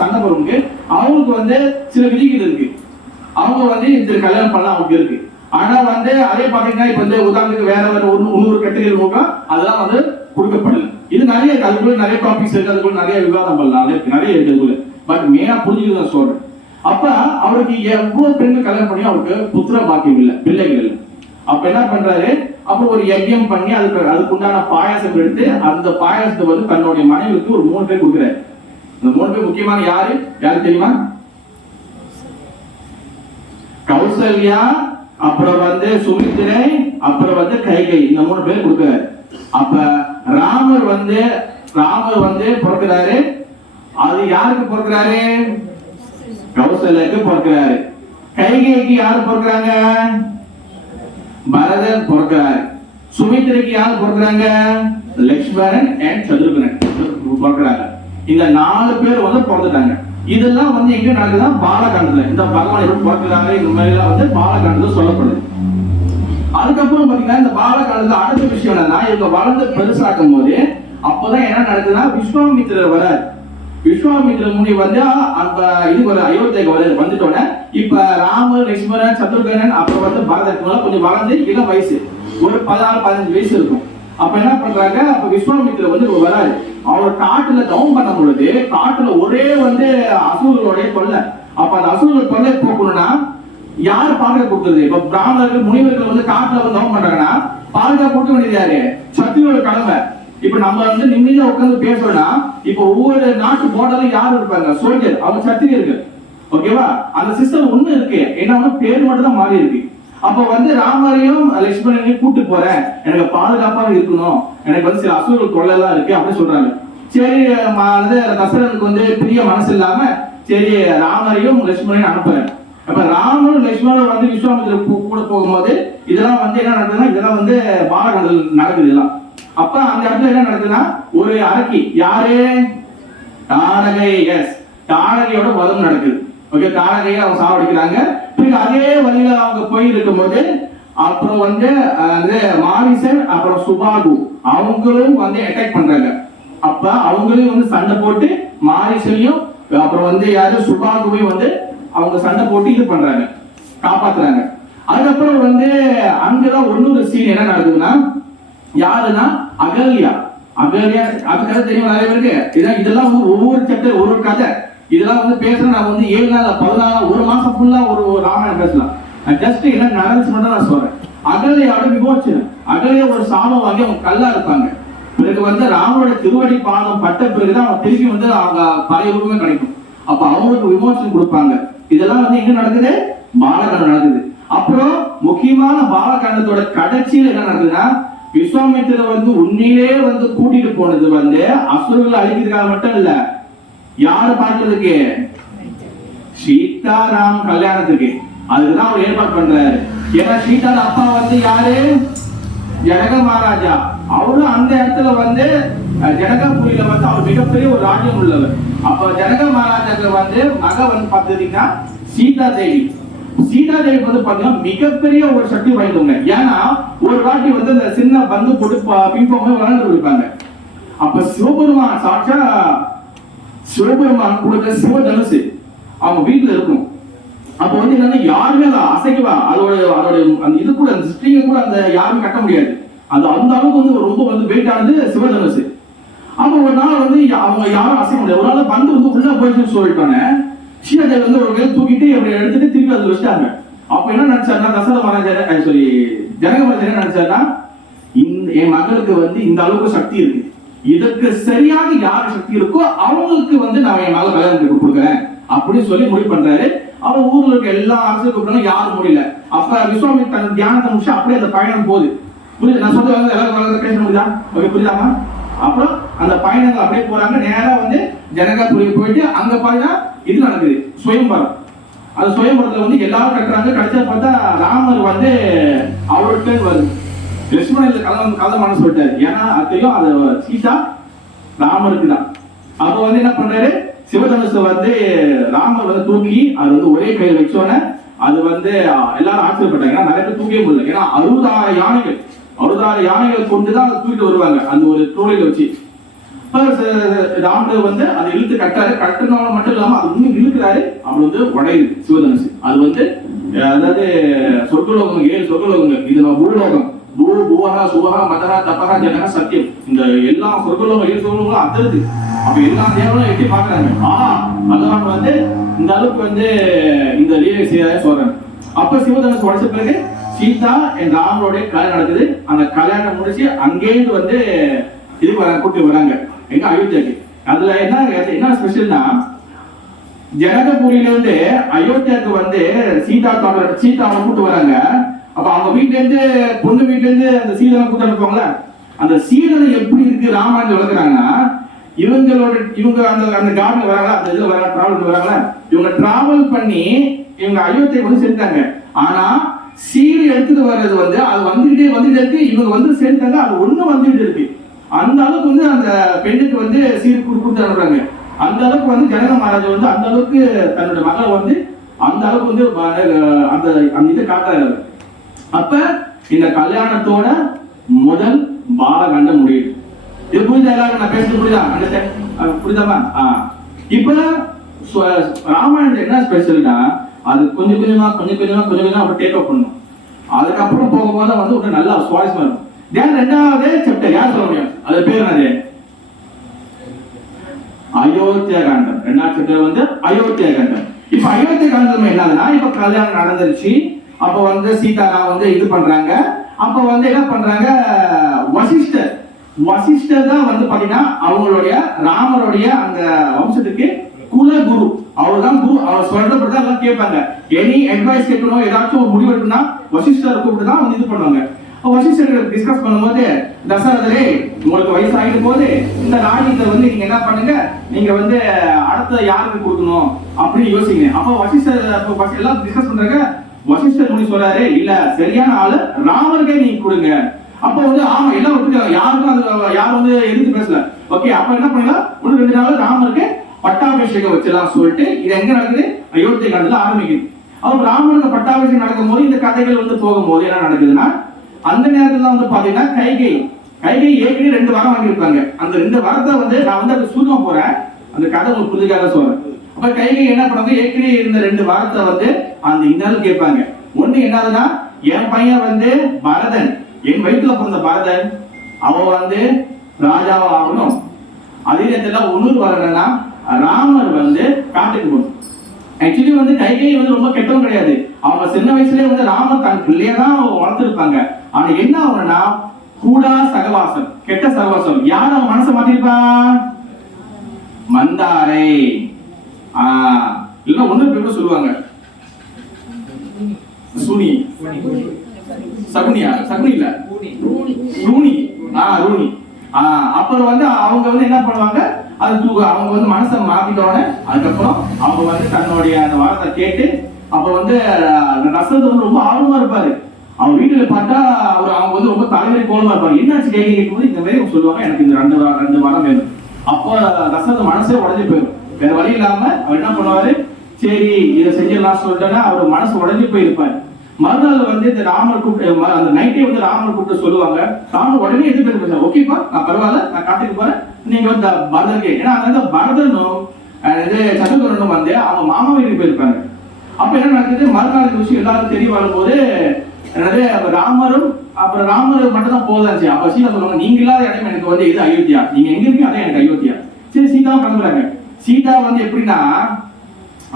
சண்டை போறவங்க. அவங்களுக்கு வந்து சில விதிகள் இருக்கு, அவங்க வந்து இந்த கல்யாணம் பண்ண அவங்களுக்கு இருக்கு. ஆனா வந்து அதே பாத்தீங்கன்னா இப்ப வந்து உதாரணத்துக்கு வேற வேற 100 கேட்டகரி மூலம் அதெல்லாம் வந்து கொடுக்கப்படல. இது நிறைய அதுக்குள்ள நிறைய டாபிக்ஸ் இருக்கு, அதுக்குள்ள நிறைய விவாதம் பண்ணலாம், நிறைய இருக்குள்ள. பட் மெயினா புரிஞ்சுக்க தான் சொல்றேன். அப்ப அவருக்கு எவ்வளவு பெண்கள் கல்யாணம் பண்ணி அவருக்கு புத்திர பாக்கியம் இல்லை, பிள்ளைகள் இல்லை. அப்ப என்ன பண்றாரு, அப்புறம் ஒரு யஜ்யம் பண்ணி அதுக்கு உண்டான பாயாசம் எடுத்து அந்த பாயாசத்தை வந்து தன்னுடைய மனைவிக்கு ஒரு 3 பேர் கொடுக்குறாரு. இந்த 3 பேர் முக்கியமான யாரு தெரியுமா? கௌசல்யா, அப்புறம் வந்து சுமித்திரை, அப்புறம் வந்து கைகை. இந்த 3 பேர் கொடுக்கிறாரு. அப்ப ராமர் வந்து பிறக்கிறாரு. அது யாருக்கு பிறக்கிறாரு? கௌசல்யாக்கு பிறக்கிறாரு. கைகைக்கு யாரு பிறக்கிறாங்க? பரதன் பிறக்கிறாரு. சுமித்திரைக்கு யாரு பிறக்கிறாங்க? லக்ஷ்மணன் அண்ட் சத்ருகனன் பிறக்கிறாங்க. இந்த 4 பேர் வந்து பிறந்துட்டாங்க. இதெல்லாம் வந்து எங்க நடக்குதுன்னா பாலகாண்டத்துல, இந்த பகவான் எப்படி பிறக்கிறாங்க இந்த மாதிரி எல்லாம் வந்து பாலகாண்டத்துல சொல்லப்படுது. அதுக்கப்புறம் பாத்தீங்கன்னா இந்த பாலகாண்டத்துல அடுத்த விஷயம் என்னன்னா, இவங்க வளர்ந்து பெருசாக்கும் போது அப்பதான் என்ன நடக்குதுன்னா விஸ்வாமித்திரர் வராரு. விஸ்வாமித்திர முனி வந்து அந்த இதுக்கு ஒரு அயோத்தியாக்கு வந்துட்டோன்னே இப்ப ராமர், லட்சுமணன், சத்ருகனன், அப்புறம் வந்து பரதன் கொஞ்சம் வளர்ந்து இளம் வயசு, ஒரு 14-15 வயசு இருக்கும். அப்ப என்ன பண்றாங்க, அப்ப விஸ்வாமித்திர வந்து வராரு. அவர் காட்டுல தவம் பண்ணும் பொழுது காட்டுல ஒரே வந்து அசுரர்களுடைய தொல்லை. அப்ப அந்த அசுரர்கள் தொல்லை போக்கணும்னா யாரு பாதுகாப்பு கொடுத்தது? இப்ப பிராமணர்கள், முனிவர்கள் வந்து காட்டுல வந்து தவம் பண்றாங்கன்னா பாதுகாப்பு கொடுக்க வேண்டியது யாரு? சத்திரியோட கடமை. இப்ப நம்ம வந்து நிம்மதியா உட்கார்ந்து பேசணும்னா இப்ப ஒவ்வொரு நாட்டு போர்டர்ல யாரு இருப்பாங்க? சோல்ஜர், அவங்க சத்திரியர்கள். ஓகேவா, அந்த சிஸ்டம் ஒண்ணு இருக்கு, என்ன பேர் மட்டும் தான் மாறி இருக்கு. அப்ப வந்து ராமரையும் லட்சுமணனையும் கூட்டு போறேன், எனக்கு பாதுகாப்பாக இருக்கணும், எனக்கு வந்து சில அசுரர்கள் தொல்லை எல்லாம் இருக்கு அப்படின்னு சொல்றாங்க. சரி, தசரனுக்கு வந்து பெரிய மனசு இல்லாம சரி ராமரையும் லட்சுமணனையும் அனுப்புறேன். அப்ப ராமரும் லட்சுமணன் வந்து விஸ்வாமித்திர கூட போகும்போது இதெல்லாம் வந்து என்ன நடக்குதுன்னா, இதெல்லாம் வந்து பாலகாண்டல் நடக்குது இதெல்லாம். அப்ப அந்த இடத்துல என்ன நடக்குதுன்னா, ஒரு அரக்கி, யாரு? தாரகை. எஸ், தாரகையோட வதம் நடக்குது. ஓகே, தாரகையை அவங்க சாவடிக்கிறாங்க. அதே வழியில அவங்க போய் இருக்கும் போது அப்புறம் வந்து மாரிசன் அப்புறம் சுபாகு அவங்களும் வந்து அட்டாக் பண்றாங்க. அப்ப அவங்களையும் வந்து சண்டை போட்டு மாரிசனையும் அப்புறம் வந்து யாரு சுபாகுவையும் வந்து அவங்க சண்டை போட்டு இது பண்றாங்க, காப்பாத்துறாங்க. அதுக்கப்புறம் வந்து அங்கதான் இன்னொரு சீன் என்ன நடக்குதுன்னா, யாருன்னா அகல்யா. அது கதை தெரியும் நிறைய பேருக்கு. இதெல்லாம் வந்து ஒவ்வொரு சாப்டர் ஒரு கதை. இதெல்லாம் வந்து பேசுறேன் நான் வந்து 7 நாள் 14 1 மாசம் ஃபுல்லா ஒரு ராமாயணம் பேசலாம். ஜஸ்ட் என்ன நடந்துச்சு மட்டும் நான் சொல்றேன். அகல்யாவோட விமோச்சனம். அகல்யா ஒரு சாபம் வாங்கி அவங்க கல்லா இருப்பாங்க. பிறகு வந்து ராமனோட திருவடி பாதம் பட்ட பிறகுதான் அவங்க திருப்பி வந்து அவங்க பழைய ரூபமே கிடைக்கும். அப்ப அவங்களுக்கு விமோச்சனம் கொடுப்பாங்க. இதெல்லாம் வந்து எங்க நடக்குது? பாலகாண்டம் நடக்குது. அப்புறம் முக்கியமான பாலகாண்டத்தோட கடைசியில் என்ன நடக்குதுன்னா, விஸ்வாமித்திரர் வந்து உண்மையிலே வந்து கூட்டிட்டு போனது வந்து அசுரர்களை அழிக்கிறதுக்காக மட்டும் இல்ல, யாரை பார்க்கறதுக்கு? சீதாராம் கல்யாணத்துக்கு. அதுக்குதான் அவர் ஏற்பாடு பண்றாரு. ஏன்னா சீதா அப்பா வந்து யாரு? ஜனக மகாராஜா. அவரும் அந்த இடத்துல வந்து ஜனகபுரியில வந்து அவர் மிகப்பெரிய ஒரு ராஜ்யம் உள்ளவர். அப்ப ஜனக மகாராஜாக்கு வந்து மக வந்து பாத்தீங்கன்னா சீதா தேவி. சீதா தேவி வந்து பாத்தீங்கன்னா மிகப்பெரிய ஒரு சக்தி வாய்ந்தவங்க. ஏன்னா ஒரு வாட்டி வந்து இந்த சின்ன பந்து போட்டு பின்போமே விளையாண்டு இருப்பாங்க. அப்ப சிவபெருமான் சாட்சா சிவபெருமான் கொடுத்த சிவதனுசு அவங்க வீட்டுல இருக்கும். அப்ப வந்து என்னன்னா யாருமே அதை அசைக்கவா, அதோட அந்த இது கூட அந்த ஸ்ட்ரிங்க கூட அந்த யாரும் கட்ட முடியாது. அது அந்த அளவுக்கு வந்து ரொம்ப வந்து வெயிட்டானது சிவதனுசு. அப்ப ஒரு நாள் வந்து அவங்க யாரும் அசைக்க முடியாது. ஒரு நாள் பந்து வந்து உள்ள போயிடுச்சுன்னு சொல்லிட்டானே சீதாதேவி வந்து ஒரு வேலை தூக்கிட்டு அப்படி எடுத்துட்டு திருப்பி அதை வச்சுட்டாங்க. அப்ப என்ன நினைச்சாருன்னா தசரத மகாராஜா சாரி ஜனக மகாராஜா என்ன நினைச்சாருன்னா, என் மகளுக்கு வந்து இந்த அளவுக்கு சக்தி இருக்கு, இதற்கு சரியாக யாரு சக்தி இருக்கோ அவங்களுக்கு வந்து நான் என் மகள் கல்யாணம் கொடுக்குறேன் அப்படின்னு சொல்லி முடிவு பண்றாரு. அவர் ஊர்ல இருக்க எல்லா அரசியல் கூப்பிடணும், யாரும் முடியல. அப்ப விஸ்வாமித்திரர் தன் தியானத்தை முடிச்சு அப்படியே அந்த பயணம் போகுது. புரியுது? நான் சொல்றது வந்து எல்லாரும் பேச முடியுதா? ஓகே, புரியுதாமா? அப்புறம் அந்த பயணங்கள் அப்படியே போறாங்க. நேரா வந்து ஜனகபுரி போயிட்டு அங்க பாத்தீங்கன்னா இது நடக்குது, சுயம்பரம். அந்த சுயம்பரத்துல வந்து எல்லாரும் கட்டுறாங்க. கடைசியா பார்த்தா ராமர் வந்து அவர்கிட்ட வருது. லட்சுமணன் கதை மனசு சொல்லிட்டாரு. ஏன்னா அத்தையும் அது சீதா ராமருக்கு தான். அப்ப வந்து என்ன பண்றாரு, சிவதனுசை வந்து ராமர் வந்து தூக்கி அது வந்து ஒரே கையில் வச்சோன்னே அது வந்து எல்லாரும் ஆச்சரியப்பட்டாங்க. ஏன்னா நிறைய பேர் தூக்கவே முடியல. ஏன்னா 60,000 யானைகள் கொண்டுதான் அதை தூக்கிட்டு வருவாங்க அந்த ஒரு தோலையில வச்சு. ராமர் வந்து அதை இழுத்து கட்டாரு. கட்டுனால மட்டும் இல்லாம அது இன்னும் இழுக்கிறாரு. அப்படி வந்து உடையுது சிவதனுசு. அது வந்து அதாவது சொர்க்கலோகம், 7 சொர்க்கலோகங்கள். இது நம்ம பூலோகம். பூவகா சுவகா மதகா தபகா ஜனகா சத்தியம். இந்த எல்லா சொர்க்கலோகம் 7 சொர்க்கலோகம் அதிருது. அப்ப எல்லா தேவனும் எட்டி பாக்குறாங்க. பகவான் வந்து இந்த அளவுக்கு வந்து இந்த லீலை செய்ய சொல்றாங்க. அப்ப சிவதனுசு உடைச்ச பிறகு சீதா என் ராமருடைய கல்யாணம் நடக்குது. அந்த கல்யாணம் முடிச்சு அங்கேயிருந்து வந்து இது கூட்டி வராங்க எங்க அயோத்தியாக்கு. அதுல என்ன ஸ்பெஷல்னா, ஜனகபுரியில இருந்து அயோத்தியாவுக்கு வந்து சீதாவை கூட்டு வராங்க. அப்ப அவங்க வீட்டுல இருந்து பொண்ணு வீட்டுல இருந்து அந்த சீதனை கூட்டு அனுப்புவாங்களா, அந்த சீதனை எப்படி இருக்கு ராமாயணம் வளர்க்குறாங்கன்னா, இவங்க அந்த கார்டன் வராங்களா, அந்த இதுல வர டிராவல் வராங்களா, இவங்க டிராவல் பண்ணி இவங்க அயோத்தியை வந்து சேர்த்தாங்க. ஆனா சீடு எடுத்துட்டு வர்றது வந்து அது வந்துட்டே இருக்கு. இவங்க வந்து சேர்த்தாங்க, அது ஒண்ணு வந்துட்டு இருக்கு. அந்த அளவுக்கு வந்து அந்த பெண்ணுக்கு வந்து சீடு கொடுத்து அனுப்புறாங்க. அந்த அளவுக்கு வந்து ஜனக மகாராஜா வந்து அந்த அளவுக்கு தன்னோட மகளை வந்து அந்த அளவுக்கு வந்து அந்த இதை காட்டுறாரு. அப்ப இந்த கல்யாணத்தோட முதல் பாலகண்டம் முடியுது. இது புரியுதா? எல்லாரும் நான் பேசுறது புரியுதா? புரியுதாமா? இப்ப ராமாயணம் என்ன ஸ்பெஷல்னா, அது கொஞ்சம் கொஞ்சமா அப்படி டேக் அப் பண்ணணும். அதுக்கப்புறம் போகும்போது வந்து ஒரு நல்ல சுவாரஸ்யமா இருக்கும். ரெண்டாவது சாப்டர் யார் சொல்ல முடியும்? அது பேர் என்னது? அயோத்தியா காண்டம். 2வது சாப்டர் வந்து அயோத்தியா காண்டம். இப்ப அயோத்தியா காண்டம் என்னதுன்னா, இப்ப கல்யாணம் நடந்துருச்சு. அப்ப வந்து சீதாரா வந்து இது பண்றாங்க. அப்ப வந்து என்ன பண்றாங்க, வசிஷ்டர் தான் வந்து பாத்தீங்கன்னா அவங்களுடைய ராமருடைய அந்த வம்சத்துக்கு குலகுரு. அவர் தான் குரு. அவர் சொல்றபடி தான் எல்லாம் கேட்பாங்க. எனி அட்வைஸ் கேட்கணும், ஏதாச்சும் ஒரு முடிவு எடுக்கணும்னா வசிஷ்டர் கூப்பிட்டு தான் வந்து இது பண்ணுவாங்க. வசிஷ்டர் டிஸ்கஸ் பண்ணும்போது, தசரதரே உங்களுக்கு வயசு ஆகிடும் போது இந்த ராஜ்யத்தை வந்து நீங்க என்ன பண்ணுங்க, நீங்க வந்து அடுத்த யாருக்கு கொடுக்கணும் அப்படின்னு யோசிங்க. அப்போ வசிஷ்டர் எல்லாம் டிஸ்கஸ் பண்றாங்க. வசிஷ்டர் முனி சொல்றாரு, இல்ல சரியான ஆளு ராமருக்கே நீங்க கொடுங்க. அப்ப வந்து ஆமா எல்லாம் ஒத்துக்காங்க. யாருக்கும் அது யாரும் வந்து எதிர்த்து பேசல. ஓகே, அப்ப என்ன பண்ணலாம், 1-2 நாள் ராமருக்கு பட்டாபிஷேகம் வச்சலாம் சொல்லிட்டு இது எங்க நடக்குது, அயோத்தியா காண்டத்துல ஆரம்பிக்குது. அப்ப ராமருக்கு பட்டாபிஷேகம் நடக்கும் போது இந்த கதைகள் வந்து போகும்போது என்ன நடக்குதுன்னா, அந்த நேரத்துல வந்து பாத்தீங்கன்னா கைகை ஏற்கனவே 2 வரம் வாங்கியிருப்பாங்க. அந்த 2 வரத்தை வந்து நான் வந்து அது சுருக்க போறேன், அந்த கதை உங்களுக்கு புரிஞ்சுக்காக சொல்றேன். அப்ப கைகை என்ன பண்ணுவாங்க, ஏற்கனவே இருந்த 2 வரத்தை வந்து அந்த இன்னும் கேட்பாங்க. ஒண்ணு என்னதுன்னா, என் பையன் வந்து பரதன், என் வயிற்றுல பிறந்த பரதன், அவன் வந்து ராஜாவா ஆகணும். அதே நேரத்துல இன்னொரு வரம் என்னன்னா, ராமர் வந்து காட்டுக்கு போகணும். ஆக்சுவலி வந்து கைகை வந்து ரொம்ப கெட்டவன் கிடையாது. அவங்க சின்ன வயசுலயே வந்து ராமர் தன் பிள்ளைய தான் வளர்த்துருப்பாங்க. ஆனா என்ன ஆகுனா, கூடா சகவாசம், கெட்ட சகவாசம். யார் அவன் மனசை மாத்திருப்பான்? மந்தாரை. இல்ல ஒண்ணு பேர் சொல்லுவாங்க, சுனி, சகுனியா, சகுனி இல்ல ரூனி ரூனி அப்புறம் வந்து அவங்க வந்து என்ன பண்ணுவாங்க, அது அவங்க வந்து மனசை மாத்திட்டோன்னே அதுக்கப்புறம் அவங்க வந்து தன்னுடைய அந்த வார்த்தை கேட்டு அப்ப வந்து தசரத் வந்து ரொம்ப ஆர்வமா இருப்பாரு. அவங்க வீட்டுல பார்த்தா அவங்க வந்து ரொம்ப தலைவலி கோலமா இருப்பாங்க. என்னாச்சு கேட்கும் போது இந்த மாதிரி சொல்லுவாங்க, எனக்கு இந்த ரெண்டு வாரம் வேணும். அப்போ தசரத் மனசே உடஞ்சி போயிடும். வேற வழி இல்லாம அவர் என்ன பண்ணுவாரு, சரி இதை செஞ்சிடலாம் சொல்லிட்டோன்னா அவர் மனசு உடஞ்சி போயிருப்பாரு. மறுநாள் வந்து இந்த ராமர் கூப்பிட்டு அந்த நைட்டே வந்து ராமர் கூப்பிட்டு சொல்லுவாங்க. ராமர் உடனே எதிர்ப்பு பேசுவாங்க, ஓகேப்பா நான் பரவாயில்ல, நான் காட்டுக்கு போறேன், நீங்க வந்து பரதருக்கு. ஏன்னா அந்த பரதனும் சத்ருகனும் வந்து அவங்க மாமா வீட்டுக்கு போயிருப்பாங்க. அப்ப என்ன நடக்குது, மறுநாள் விஷயம் எல்லாரும் தெரிய வரும்போது ராமரும் அப்புறம் ராமர் மட்டும் தான் போதாச்சு. அப்ப சீதா சொல்லுவாங்க, நீங்க இல்லாத இடம் எனக்கு வந்து இது அயோத்தியா, நீங்க எங்க இருக்கீங்க அதே எனக்கு அயோத்தியா. சரி சீதா கிளம்புறாங்க. சீதா வந்து எப்படின்னா,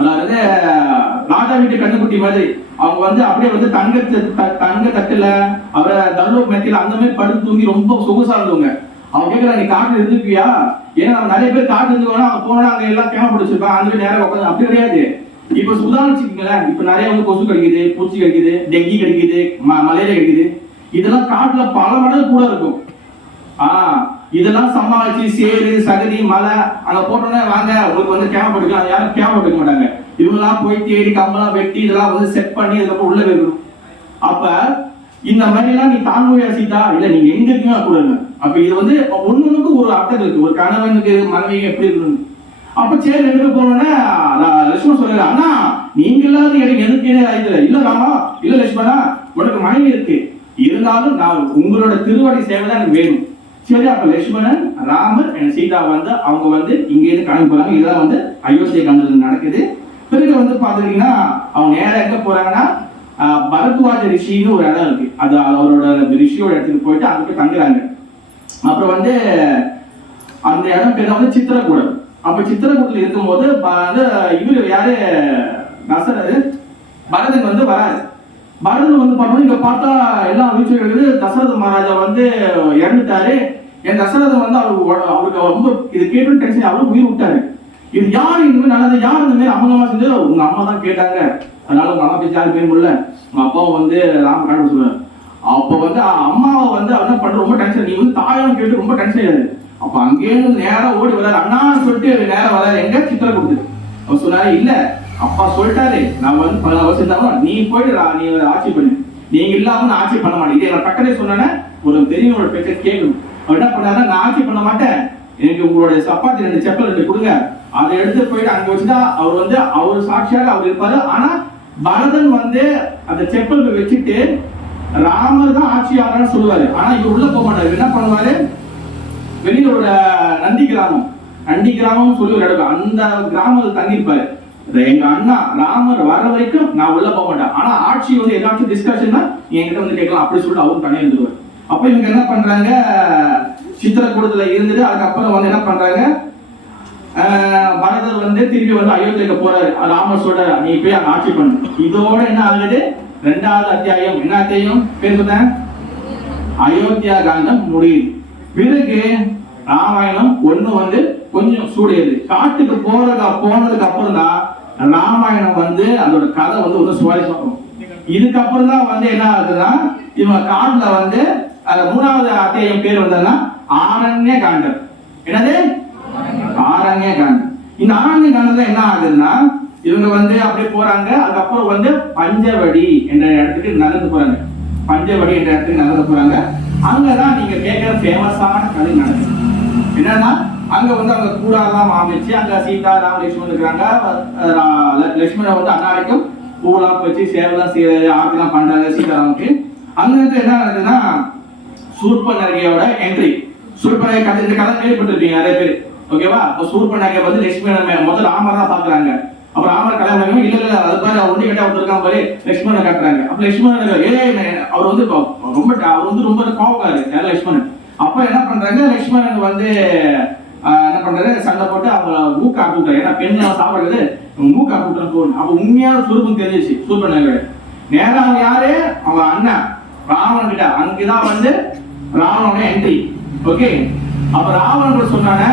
அதாவது ராஜா வீட்டு கண்ணுக்குட்டி மாதிரி அவங்க வந்து அப்படியே வந்து தங்க தட்டுல அவரை தல்லோப் மெத்தில அந்த மாதிரி படுத்து தூங்கி ரொம்ப சொகுசா இருந்தவங்க. அவங்க கேட்கலாம், நீ காட்டுல இருந்துப்பியா? ஏன்னா நம்ம நிறைய பேர் காட்டு இருந்துக்கோனா அங்க போனா அங்க எல்லாம் கேம பிடிச்சிருப்பாங்க, அங்கே நேரம் உட்காந்து. அப்படி கிடையாது. இப்ப உதாரணம் வச்சுக்கீங்களேன், இப்ப நிறைய வந்து கொசு கடிக்குது, பூச்சி கடிக்குது, டெங்கி கடிக்குது, மலேரியா கடிக்குது. இதெல்லாம் காட்டுல பல மடங்கு கூட இருக்கும். இதெல்லாம் சமாளிச்சு சேரு சகதி மலை அங்க போட்டோன்னே வாங்க உங்களுக்கு வந்து கேம போட்டுக்கலாம், யாரும் கேம போட்டுக்க மாட்டாங்க. இவங்கெல்லாம் போய் தேடி கம்பெல்லாம் வெட்டி இதெல்லாம் வந்து செட் பண்ணி அதுக்கப்புறம் உள்ள வைக்கணும். அப்ப இந்த மாதிரி எல்லாம் நீ தாங்குவியா சீதா? இல்ல நீங்க எங்க இருக்கீங்க கூட. அப்ப இது வந்து ஒண்ணுக்கு ஒரு அர்த்தம் இருக்கு, ஒரு கணவனுக்கு மனைவி எப்படி இருக்கணும். அப்ப சரி ரெண்டு போனோன்னே லட்சுமணன் சொல்றாரு, அண்ணா நீங்க இல்லாத எனக்கு எதுக்கு ஆயிடுது. இல்ல ராமா, இல்ல லட்சுமணா, உனக்கு மனைவி இருக்கு, இருந்தாலும் நான் உங்களோட திருவடி சேவை தான் எனக்கு வேணும். சரி அப்ப லட்சுமணன் ராமர் சீதா வந்து அவங்க வந்து இங்க இருந்து கிளம்பி போறாங்க. இதுதான் வந்து அயோத்திய காண்டத்தில் நடக்குது. பிறகு வந்து பாத்துக்கிட்டீங்கன்னா அவங்க நேரம் எங்க போறாங்கன்னா பரத்வாஜ ரிஷின்னு ஒரு இடம் இருக்கு. அது அவரோட ரிஷியோட இடத்துக்கு போயிட்டு அங்க போய் தங்குறாங்க. அப்புறம் வந்து அந்த இடம் பேர் வந்து சித்திரக்கூடம். அப்ப சித்திரக்கூடத்துல இருக்கும்போது இவரு யாரு பரதன் வந்து வராது. பரதன் வந்து பார்த்தோம்னா இங்க பார்த்தா எல்லாம் வீழ்ச்சி இருக்குது. தசரத மகாராஜா வந்து இறந்துட்டாரு. என் தசரதன் வந்து அவருக்கு ரொம்ப இது கேட்டு டென்ஷன் அவரும் உயிர் விட்டாரு. இது யாரு இந்த மாதிரி நல்லது, யார் இந்த மாதிரி அமங்கமா செஞ்சு உங்க அம்மா தான் கேட்டாங்க, அதனால உங்க அம்மா பேச்சு யாரும் பேர் முடியல, உங்க அப்பாவும் வந்து ராம காட்டு சொல்லுவாரு. அப்ப வந்து அம்மாவை வந்து என்ன பண்ற ரொம்ப டென்ஷன், நீ வந்து தாயான்னு கேட்டு ரொம்ப டென்ஷன் ஆயிடுது. அப்ப அங்கேயிருந்து நேரம் ஓடி வராரு, அண்ணான்னு சொல்லிட்டு நேரம் வராரு. எங்க சித்திர கொடுத்து அவர் சொன்னாரு, இல்ல அப்பா சொல்லிட்டாரு நான் வந்து 10 வருஷம் தான் நீ போயிட்டு நீ ஆட்சி பண்ணு, நீங்க இல்லாம நான் ஆட்சி பண்ண மாட்டேன். இதே நான் பக்கத்தே சொன்னேன்னா ஒரு பெரியவங்களோட பேச்சை கேட்கணும். அவர் என்ன பண்ணாருன்னா, நான் ஆட்சி பண்ண மாட்டேன், எனக்கு உங்களுடைய சப்பாத்தி 2 செப்பல் 2 கொடுங்க, அதை எடுத்து போயிட்டு அங்க வச்சுட்டா அவர் வந்து அவர் சாட்சியாக அவர் இருப்பாரு. ஆனா பரதன் வந்து அந்த செப்பல் வச்சுட்டு ராமர் தான் ஆட்சியாளர்னு சொல்லுவாரு. ஆனா இவர் உள்ள போக மாட்டாரு. என்ன பண்ணுவாரு, வெளியில ஒரு நந்தி கிராமம் சொல்லி ஒரு இடம், அந்த கிராமத்தில் தங்கியிருப்பாரு. எங்க அண்ணா ராமர் வர வரைக்கும் நான் உள்ள போக மாட்டேன், ஆனா ஆட்சி வந்து ஏதாச்சும் டிஸ்கஷன் தான் என்கிட்ட வந்து கேட்கலாம் அப்படி சொல்லிட்டு அவரும் தனியாக இருந்துருவார். அப்ப இவங்க என்ன பண்றாங்க, சித்திரக்கூடத்துல இருந்துட்டு அதுக்கப்புறம் வந்து என்ன பண்றாங்க, பரதர் வந்து திருப்பி வந்து அயோத்திக்கு போறாரு. ராமர் சொல்றாரு, நீ போய் அங்க ஆட்சி பண்ணு. இதோட என்ன ஆகுது, 2வது அத்தியாயம் என்ன அத்தியாயம் பேர் சொன்ன, அயோத்தியா காண்டம் முடியுது. பிறகு ராமாயணம் 1 வந்து கொஞ்சம் சூடியது. காட்டுக்கு போனதுக்கு அப்புறம் தான் ராமாயணம் வந்து அதோட கதை வந்து ஒரு சுவாரஸ்யம். இதுக்கப்புறம் தான் வந்து என்ன ஆகுதுன்னா, இவங்க காட்டுல வந்து 3வது அத்தியாயம் பேர் வந்ததுன்னா ஆரண்ய காண்டம். என்னது, ஆரண்ய காண்டம். இந்த ஆரண்ய காண்டத்துல என்ன ஆகுதுன்னா, இவங்க வந்து அப்படியே போறாங்க. அதுக்கப்புறம் வந்து பஞ்சவடி என்ற இடத்துக்கு நடந்து போறாங்க. பஞ்சவடி என்ற இடத்துக்கு நடந்து போறாங்க. அங்கதான் நீங்க கேட்கிற ஃபேமஸான கதை நடக்குது. என்னன்னா, அங்க வந்து அவங்க கூடாலாம் அமைச்சு அங்க சீதா ராம லட்சுமணன் இருக்கிறாங்க. லட்சுமணன் வந்து அன்னாடிக்கும் பூலாம் வச்சு சேவலாம் ஆர்த்திலாம் பண்றாங்க சீதாராமுக்கு. அங்க இருந்து என்ன நடக்குதுன்னா, சூர்பனகையோட என்ட்ரி. சூர்பனகை கதை, இந்த கதை கேள்விப்பட்டிருப்பீங்க நிறைய பேர், ஓகேவா? இப்போ சூர்பனகை வந்து லட்சுமணன் முதல்ல ராமர் தான் பாக்குறாங்க. அப்புறம் ராமர் கல்யாணம் இல்ல அது பாரு ஒண்டி கட்டா ஒருத்தருக்கான் பாரு லட்சுமணனை காட்டுறாங்க. அப்ப லட்சுமணன் அவர் வந்து ரொம்ப கோவக்காரு லட்சுமணன். அப்ப என்ன பண்றாங்க, லட்சுமணன் வந்து என்ன பண்றாரு, சண்டை போட்டு அவங்க மூக்கு ஆப்பிட்டாரு. ஏன்னா பெண் சாப்பிடுறது மூக்கு ஆப்பிட்டு தோணும். அப்ப உண்மையான சுரூபம் தெரிஞ்சிச்சு சூர்பனகை. நேரம் அவங்க யாரு, அவங்க அண்ணன் ராவணன் கிட்ட. அங்கதான் வந்து ராவணோட என்ட்ரி. ஓகே, அப்ப ராவணன் சொன்னானே,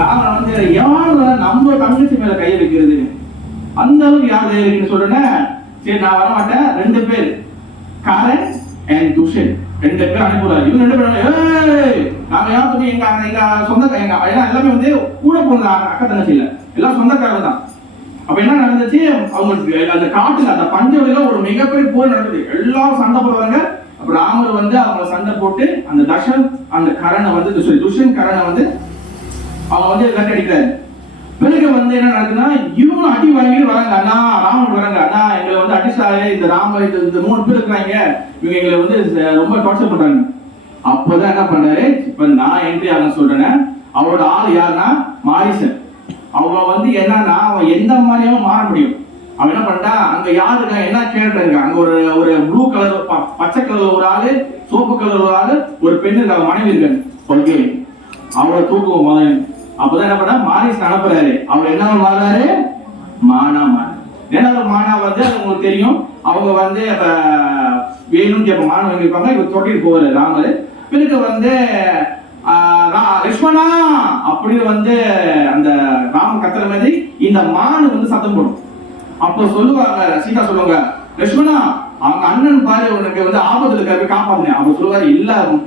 ராவணன் வந்து யாரு நம்ம தங்கச்சி மேல கையை வைக்கிறது, அந்த அளவுக்கு யார் தைரியம் சொல்றேன். சரி நான் வரமாட்டேன். 2 பேர் கரண் அண்ட் துஷன் 2 பேர் அனுப்புறாரு. இவங்க 2 பேரும் நாங்க யாரும் எங்க சொந்த எல்லாமே வந்து கூட போன அக்கா தங்கச்சி இல்ல, எல்லாம் சொந்தக்காரங்க தான். அப்ப என்ன நடந்துச்சு, அவங்களுக்கு அந்த காட்டுல அந்த பஞ்சவெளியில ஒரு மிகப்பெரிய போர் நடக்குது. எல்லாரும் சண்டை போடுவாங்க. அப்ப ராமர் வந்து அவங்க சண்டை போட்டு அந்த அந்த கரனை வந்து துஷன் கரனை வந்து அவங்க வந்து கட்டடிக்கிறாரு. பிறகு வந்து என்ன நடக்குதுன்னா, இவங்களும் அடி வாங்கிட்டு வராங்க. அண்ணா ராமன் வராங்க, அண்ணா எங்களை வந்து அடிச்சாரு இந்த ராமர், இந்த 3 பேர் இருக்கிறாங்க, இவங்க எங்களை வந்து ரொம்ப டார்ச்சர் பண்றாங்க. அப்பதான் என்ன பண்றாரு, இப்ப நான் என்ட்ரி ஆக சொல்றேன். அவரோட ஆள் யாருன்னா மாரிசன். அவன் வந்து என்னன்னா, அவன் எந்த மாதிரியும் மாற முடியும். அவன் என்ன பண்ணிட்டா, அங்க யாரு இருக்கா, என்ன கேரக்டர் இருக்கா, அங்க ஒரு ப்ளூ கலர் பச்சை கலர் ஒரு ஆளு, சோப்பு கலர் ஒரு ஆளு, ஒரு பெண்ணு இருக்கா, மனைவி இருக்காங்க. ஓகே, அவளை தூக்குவோம் முதல்ல. அப்பதான் என்ன பண்ணா, மாரிஸ் அனுப்புறாரு. அவர் என்ன மாறாரு, மானா மாறு. ஏன்னா மானா வந்து அது உங்களுக்கு தெரியும், அவங்க வந்து வேணும்னு கேட்ப மான வாங்கிருப்பாங்க. இவர் தொட்டிட்டு போவாரு ராமர். பிறகு வந்து லட்சுமணா அப்படி வந்து அந்த ராம கத்துற மாதிரி இந்த மானு வந்து சத்தம் போடும். அப்போ சொல்லுவாங்க, சீதா சொல்லுவாங்க, லட்சுமணா அவங்க அண்ணன் பாரு உனக்கு வந்து ஆபத்துல இருக்க, காப்பாத்துனேன். அப்ப சொல்லுவாரு,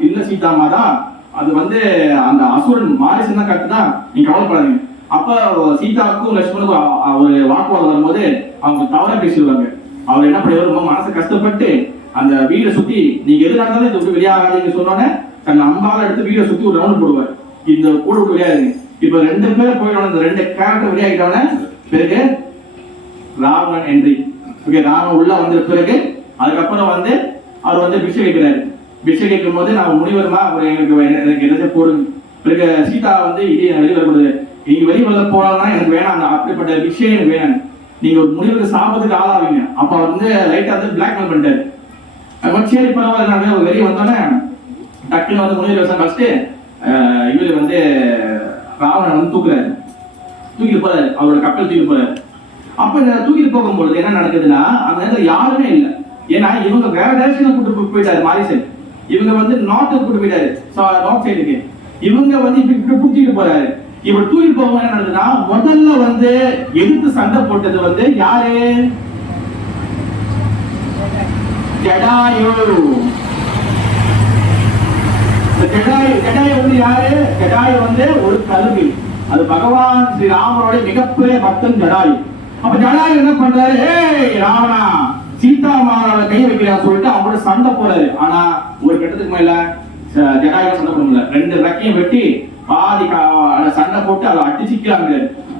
இல்ல சீதா மாதா, அது வந்து அந்த அசுரன் மாரிசன் தான் கட்டுதான், நீங்க கவலைப்படாதீங்க. அப்ப சீதாவுக்கும் லட்சுமணுக்கும் ஒரு வாக்குவாதம் வரும்போது அவங்க தவறா பேசிடுவாங்க. அவர் என்ன பண்ணி ரொம்ப மனசு கஷ்டப்பட்டு அந்த வீடை சுத்தி, நீங்க எது நடந்தாலும் இதை விட்டு வெளியாகாதீங்கன்னு சொன்னோன்னே தன் அம்பால எடுத்து வீடை சுத்தி ஒரு ரவுண்ட் போடுவார். இந்த கூட விட்டு வெளியாகுது. இப்ப 2 பேரும் போயிடணும், இந்த 2 கேரக்டர் வெளியாகிட்டவன பிறகு ராவணன் என்ட்ரி. ஓகே, ராவணன் உள்ள வந்த பிறகு அதுக்கப்புறம் வந்து அவர் வந்து பிச்சை கேட்கிறாரு. பிச்சை கேட்கும் போது நான் முனிவருமா, அவர் எனக்கு எதாச்சும் போடுங்க. பிறகு சீதா வந்து வெளியே வரக்கூடாது, நீங்க வெளியே வெளில போனா எனக்கு வேணாம், அந்த அப்படிப்பட்ட பிச்சை எனக்கு வேணும், நீங்க ஒரு முனிவருக்கு சாபத்துக்கு ஆளாவீங்க. அப்ப அவர் வந்து லைட்டா வந்து பிளாக்மெயில் பண்ணிட்டாரு. அது சரி பரவாயில்ல, வெளியே வந்தோன்னே டக்குன்னு வந்து முனிவர் விஷம் கழிச்சுட்டு இவர் வந்து ராவணன் வந்து தூக்கிட்டு போறாரு, அவரோட கப்பல் தூக்கிட்டு போறாரு. அப்ப தூக்கிட்டு போகும்பொழுது என்ன நடக்குதுன்னா, அந்த நேரத்தில் யாருமே இல்லை. ஏன்னா இவங்க வேற டைரக்ஷன் கூட்டு போயிட்டாரு மாரிசன். இவங்க வந்து நார்த்துக்கு கூட்டு போயிட்டாரு, நார்த் சைடுக்கு. இவங்க வந்து இப்படி தூக்கிட்டு போறாரு. இப்படி தூக்கிட்டு போக என்ன நடக்குதுன்னா, முதல்ல வந்து எதிர்த்து சண்டை போட்டது வந்து யாரு, ஜடாயு. ஜடாயு வந்து யாரு, ஜடாயு வந்து ஒரு கல்வி, அது பகவான் ஸ்ரீ ராமரோட மிகப்பெரிய பக்தன் ஜடாயு. அப்ப ஜடாயு என்ன பண்றாரு, ஏய் ராவணா சீதா மாரோட கை வைக்கிறா சொல்லிட்டு அவங்களோட சண்டை போறாரு. ஆனா ஒரு கட்டத்துக்கு மேல ஜடாயு சண்டை போட முடியல. 2 ரெக்கையும் வெட்டி பாதி சண்டை போட்டு அதை அடிச்சுக்கிறாங்க.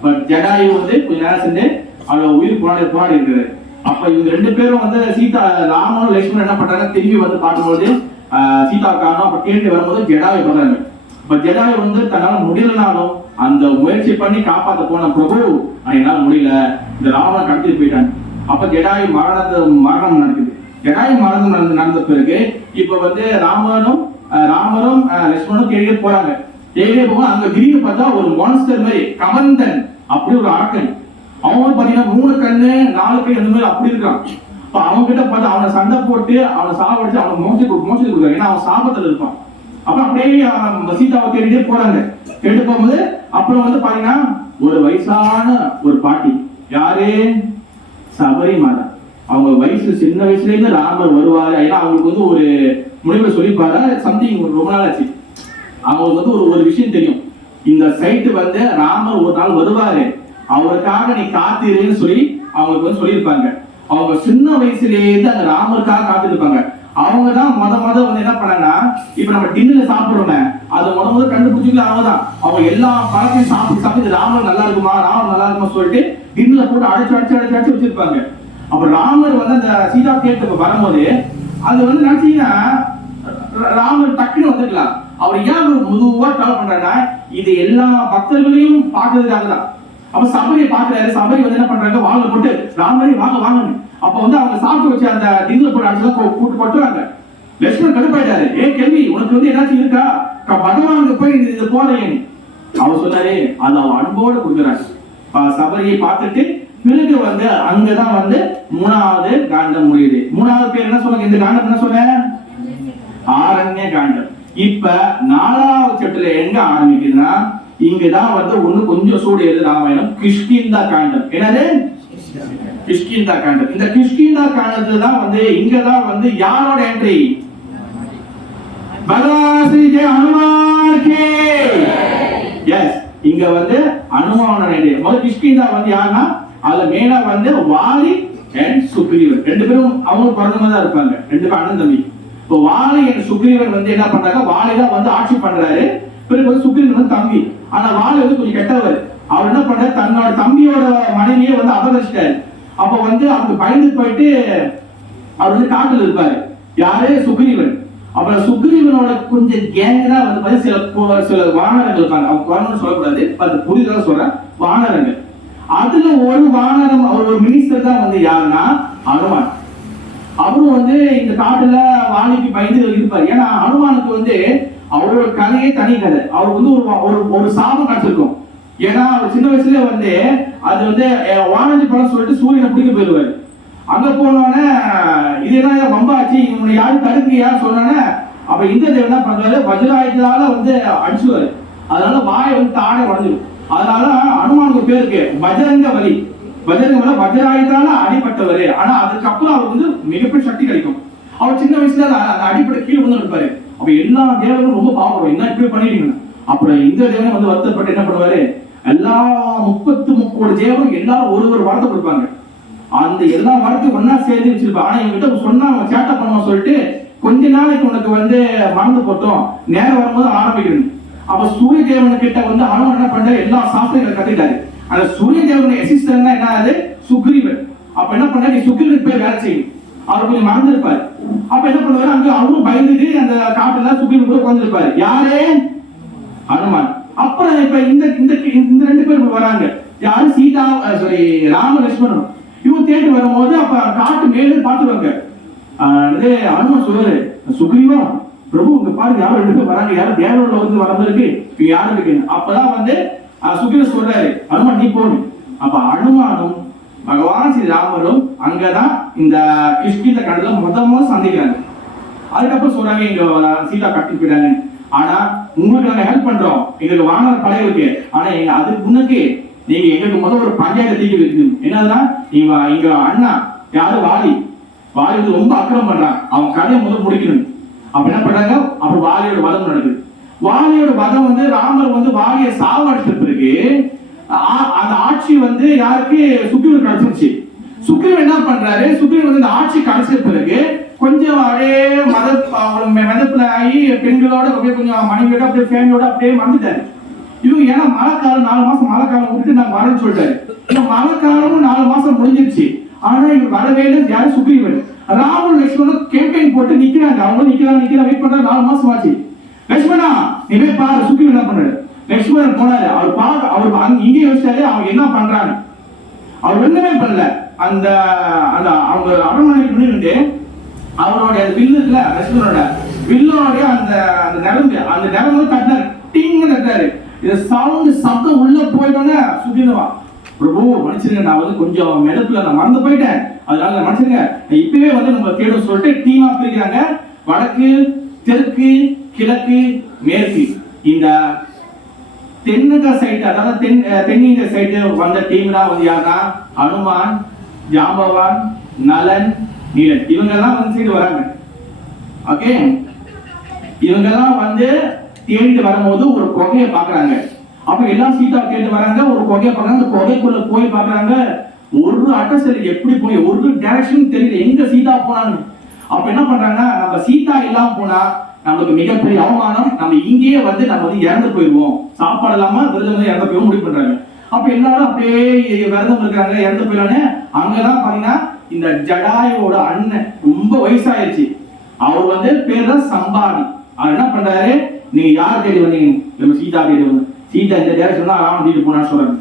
பட் ஜடாயு வந்து கொஞ்ச நேரம் சென்று அவளை உயிர் போராடி இருக்கிறாரு. அப்ப இவங்க 2 பேரும் வந்து சீதா ராமனும் லட்சுமணன் என்ன பண்றாங்க, திரும்பி வந்து பார்க்கும்போது சீதா காரணம் அப்ப கேட்டு வரும்போது ஜடாயு பண்றாங்க. இப்ப ஜடாயு வந்து தன்னால முடியலனாலும் அந்த முயற்சி பண்ணி காப்பாற்ற போன பிரபு, என்னால முடியல, இந்த ராவணன் கடத்திட்டு போயிட்டாங்க. அப்ப ஜடாயு மரணம் நடக்குது. ஜடாயு மரணம் நடந்த பிறகு இப்ப வந்து ராமரும் லட்சுமணனும் தேடியே போறாங்க. தேடியே போக அங்க திடீர்னு பார்த்தா ஒரு மான்ஸ்டர் மாதிரி கவந்தன் அப்படி ஒரு அரக்கன். அவன் பாத்தீங்கன்னா 3 கண்ணு 4 கை அந்த மாதிரி அப்படி இருக்கான். அவங்க கிட்ட பார்த்து அவனை சண்டை போட்டு அவனை சாவடிச்சு அவனை மோட்சத்தை கொடுக்குறாங்க. ஏன்னா அவன் சாபத்துல இருப்பான். அப்புறம் அப்படியே சீதாவை தேடிட்டே போறாங்க. தேடி போகும்போது அப்புறம் வந்து பாத்தீங்கன்னா ஒரு வயசான ஒரு பாட்டி, யாரு, சபரி மாதா. அவங்க வயசு சின்ன வயசுல இருந்து ராமர் வருவாரு. ஏன்னா அவங்களுக்கு வந்து ஒரு முனிவர் சொல்லிப்பாரு, சம்திங் ரொம்ப நாள் ஆச்சு. அவங்களுக்கு வந்து ஒரு விஷயம் தெரியும், இந்த சைட்டு வந்து ராமர் ஒரு நாள் வருவாரு, அவருக்காக நீ காத்திருன்னு சொல்லி அவங்களுக்கு வந்து சொல்லியிருப்பாங்க. அவங்க சின்ன வயசுலேயே அந்த ராமருக்காக காத்திருப்பாங்க. அவங்க தான் முத வந்து என்ன பண்ணா, இப்ப நம்ம டின்னுல சாப்பிடுறோமே, அதை முத கண்டுபிடிச்சிக்கல. அவங்க எல்லா பழத்தையும் சாப்பிட்டு ராமர் நல்லா இருக்குமா சொல்லிட்டு டின்னுல போட்டு அடிச்சு வச்சிருப்பாங்க. அப்ப ராமர் வந்து அந்த சீதா கேட்டு வரும்போது அது வந்து நினைச்சீங்கன்னா ராமர் டக்குன்னு வந்துக்கலாம். அவர் ஏன் முதுவா ட்ராவல் பண்றாருன்னா, இது எல்லா பக்தர்களையும் பார்க்கறதுக்காக தான். அப்ப சபரியை பாக்குறாரு. சபரி வந்து என்ன பண்றாங்க, வாங்க போட்டு ராமரே வாங்க. அப்ப வந்து அவங்க சாப்பிட்டு வச்சு அந்த டின்ல போட்டு அடிச்சுதான் கூட்டு போட்டுறாங்க. லட்சுமணன் கடுப்பாயிட்டாரு, கேள்வி உனக்கு வந்து ஏதாச்சும் இருக்கா, பகவானுக்கு போய் இது போறேன். அவர் சொன்னாரு, அது அவன் அன்போடு கொடுக்குறாரு. சபரியை பார்த்துட்டு பிறகு வந்து அங்கதான் வந்து 3வது காண்டம் முடியுது. 3வது பேர் என்ன சொல்லுங்க, இந்த காண்டம் என்ன சொன்ன, ஆரண்ய காண்டம். இப்ப 4வது சாப்டர்ல எங்க ஆரம்பிக்குதுன்னா, இங்கதான் வந்து ஒண்ணு கொஞ்சம் சூடு எழுது ராமாயணம், கிஷ்கிந்தா காண்டம். என்னது, கிஷ்கிந்தா காண்டம். இந்த கிஷ்கிந்தா காண்டத்துல தான் வந்து இங்கதான் வந்து யாரோட என்ட்ரி, பகவான் ஸ்ரீ ஜெய ஹனுமான் கே. எஸ், இங்க வந்து அனுமானுடைய முதல் கிஷ்கிந்தா வந்து யாருன்னா அதுல மெயினா வந்து வாலி அண்ட் சுக்ரீவன் ரெண்டு பேரும் அவங்க பிறந்தவங்க தான் இருப்பாங்க, ரெண்டு பேரும் அண்ணன் தம்பி. இப்போ வாலி அண்ட் சுக்ரீவன் வந்து என்ன பண்றாங்க, வாலி தான் வந்து ஆட்சி பண்றாரு, பிறகு வந்து சுக்ரீவன் வந்து தம்பி. ஆனா வாலி வந்து கொஞ்சம் கெட்டவர். அவர் என்ன பண்றாரு, தன்னோட தம்பியோட மனைவியை வந்து அபகரிச்சிட்டாரு. அப்ப வந்து அவருக்கு பயந்து போயிட்டு அவர் வந்து காட்டுல இருப்பாரு, யாரு, சுக்ரீவன். அப்புறம் சுக்ரீவனோட கொஞ்சம் கேங் தான் வந்து சில வானரங்கள் இருப்பாங்க. அவங்க வானரம் சொல்லக்கூடாது, அது புரிதலா சொல்றேன், வானரங்கள். அதுல ஒரு வானரம், அவர் ஒரு மினிஸ்டர் தான் வந்து யாருன்னா அனுமான். அவரும் வந்து இந்த காட்டுல வாலிக்கு பயந்து இருப்பார். ஏன்னா அனுமானுக்கு வந்து அவரோட கதையே தனி கதை. அவர் வந்து ஒரு சாபம் கிடைச்சிருக்கும். ஏன்னா அவர் சின்ன வயசுல வந்து அது வந்து வானதி படம் சொல்லிட்டு சூரியனை பிடிக்க போயிடுவாரு. அங்க போனோடனே இது என்ன பம்பாச்சு, இவனை யாரும் தடுக்கியா சொன்னோன்னே அப்ப இந்த தேவன் என்ன பண்றாரு, வஜ்ராயுதத்தால வந்து அடிச்சுவாரு. அதனால வாயை வந்து தானே உடஞ்சிடும். அதனால அனுமானுக்கு பேர் இருக்கு பஜரங்க வலி. பஜரங்க வலி வஜ்ராயுதத்தால அடிபட்டவர். ஆனா அதுக்கப்புறம் அவருக்கு வந்து மிகப்பெரிய சக்தி கிடைக்கும். அவர் சின்ன வயசுல அந்த அடிப்படை கீழே வந்து இருப்பாரு. அப்ப எல்லா தேவனும் ரொம்ப பாவம், என்ன இப்படி பண்ணிட்டீங்க. அப்புறம் இந்த தேவனை வந்து வருத்தப்பட்டு என்ன பண்ணுவாரு, எல்லா 33 தேவனும் எல்லாரும் ஒரு வார்த்தை கொடுப்பாங்க. அந்த எல்லா வார்த்தையும் ஒன்னா சேர்ந்து வச்சிருப்பாங்க. ஆனா இவங்கிட்ட சொன்னா சேட்டை பண்ணுவோம் சொல்லிட்டு கொஞ்ச நாளைக்கு உனக்கு வந்து மறந்து போட்டோம், நேரம் வரும்போது ஆரம்பிக்கணும். அப்ப சூரிய தேவன் கிட்ட வந்து அவன் என்ன பண்றாரு, எல்லா சாஸ்திரங்களை கத்துக்கிட்டாரு. அந்த சூரிய தேவனுடைய அசிஸ்டன்ட் தான் என்ன ஆகுது, சுக்ரீவன். அப்ப என்ன பண்றாரு, சுக்ரீவன் போய் வேலை செய்யும். அவர் கொஞ்சம் மறந்துருப்பாரு. அப்ப என்ன பண்ணுவாரு, அங்க அவரும் பயந்துட்டு அந்த காட்டுல சுக்ரீவன் கூட உட்கார்ந்துருப்பாரு. யாரு, ஹனுமான். அப்புறம் இப்ப இந்த ரெண்டு பேரும் வராங்க. யாரு, சீதா சாரி ராம லட்சுமணன். இவங்க தேடி வரும்போது அப்ப காட்டு மேலே பாத்துருவாங்க. ஹனுமான் சொல்றாரு, சுக்ரீவா பிரபு உங்க பாருங்க யாரும் ரெண்டு பேர் வராங்க, யாரும் தேவரோட வந்து வளர்ந்துருக்கு, இங்க யாரும் இருக்கு. அப்பதான் வந்து சுக்ரீவன் சொல்றாரு, ஹனுமான் நீ போடு. அப்ப ஹனுமானும் பகவான் ஸ்ரீ ராமரும் அங்கதான் இந்த கிஷ்கிந்த கடல முதல்ல சந்திக்கிறாங்க. அதுக்கப்புறம் சொல்றாங்க, இங்க சீதா கட்டி போயிட்டாங்க. ஆனா உங்களுக்கு நாங்க ஹெல்ப் பண்றோம், எங்களுக்கு வானர படை இருக்கு. ஆனா அதுக்கு முன்னுக்கு நீங்க எங்களுக்கு முதல் ஒரு பஞ்சாயத்தை தீக்கி வைக்கணும். என்னதுன்னா, இங்க அண்ணா யாரு, வாலி வந்து ரொம்ப அக்கிரமம் பண்றான், அவன் கதையை முதல் முடிக்கணும். அப்ப என்ன பண்றாங்க, அப்புறம் வாலியோட வதம் நடக்குது. வாலியோட வதம் வந்து ராமர் வந்து வாலியை சாவடிச்ச பிறகு அந்த ஆட்சி வந்து யாருக்கு, சுக்ரீவன் கிடைச்சிருச்சு. சுக்ரீவன் என்ன பண்றாரு, சுக்ரீவன் வந்து இந்த ஆட்சி கிடைச்ச பிறகு கொஞ்சம் அப்படியே மதத்துல ஆகி பெண்களோட அப்படியே கொஞ்சம் மனைவியோட அப்படியே ஃபேமிலியோட அப்படியே வந்துட்டாரு. இவங்க ஏன்னா மழைக்காலம் 4 மாசம் மழைக்காலம் விட்டுட்டு நாங்க வரேன்னு சொல்லிட்டாரு. இந்த மழைக்காலமும் 4 மாசம் முடிஞ்சிருச்சு. ஆனா இவர் வரவே இல்லை. யாரு, சுக்ரீவன். ராமன் லட்சுமணன் கேம்பெயின் போட்டு நிக்கிறாங்க. அவங்க நிக்கிறாங்க வெயிட் பண்றாங்க. 4 மாசம் ஆச்சு. லட்சுமணா நீ போய் பாரு சுக்ரீவன் என்ன பண்றாரு. லட்சுமணன் போனாரு. அவர் பார்க்க அவர் இங்கே யோசிச்சாரு அவங்க என்ன பண்றாங்க. அவர் ஒண்ணுமே பண்ணல. அந்த அந்த அவங்க அரண்மனைக்கு முன்னிட்டு அவருடைய வில்லு இருக்குல்ல, லட்சுமணோட வில்லோட அந்த நிலம்பு தட்டினாரு, டிங்னு தட்டாரு. இந்த சத்தம் உள்ள போயிட்டோன்னே சுக்ரீவன், பிரபு மன்னிச்சிருங்க, நான் வந்து கொஞ்சம் மெதப்புல நான் மறந்து போயிட்டேன், அதனால மன்னிச்சிருங்க, இப்பவே வந்து நம்ம தேடும் சொல்லிட்டு டீமா பிரிக்கிறாங்க. வடக்கு, தெற்கு, கிழக்கு, மேற்கு. இந்த தென்னக சைடு, அதாவது தென்னிந்திய சைடு வந்த டீம் தான் வந்து யாருன்னா ஹனுமான், ஜாம்பவான், நலன், நீலன். இவங்கெல்லாம் வந்து சைடு வராங்க. ஓகே, இவங்கெல்லாம் வந்து தேடிட்டு வரும்போது ஒரு குகையை பாக்குறாங்க. அப்ப எல்லாம் சீதா கேட்டு வராங்க, ஒரு குகையை பாக்குறாங்க. அந்த குகைக்குள்ள போய் பாக்குறாங்க, ஒரு அட்ரஸ் எப்படி போய் ஒரு டைரக்ஷன் தெரியல, எங்க சீதா போனாங்க. அப்ப என்ன பண்றாங்க, நம்ம சீதா இல்லாம போனா நமக்கு மிகப்பெரிய அவமானம், நம்ம இங்கேயே வந்து நம்ம வந்து இறந்து போயிடுவோம், சாப்பாடு இல்லாம விரதம் இறந்து போய் முடிவு பண்றாங்க. அப்ப எல்லாரும் அப்படியே விரதம் இருக்காங்க, இறந்து போயிடலான்னு. அங்கதான் பாத்தீங்கன்னா இந்த ஜடாயோட அண்ணன் ரொம்ப வயசாயிருச்சு, அவர் வந்து பேர் தான் சம்பாதி. அவர் என்ன பண்றாரு, நீங்க யார் தேடி வந்தீங்க, நம்ம சீதா தேடி வந்து, சீதா இந்த டைரக்ஷன் தான் ராமன் தேடி போனான்னு சொல்றாங்க.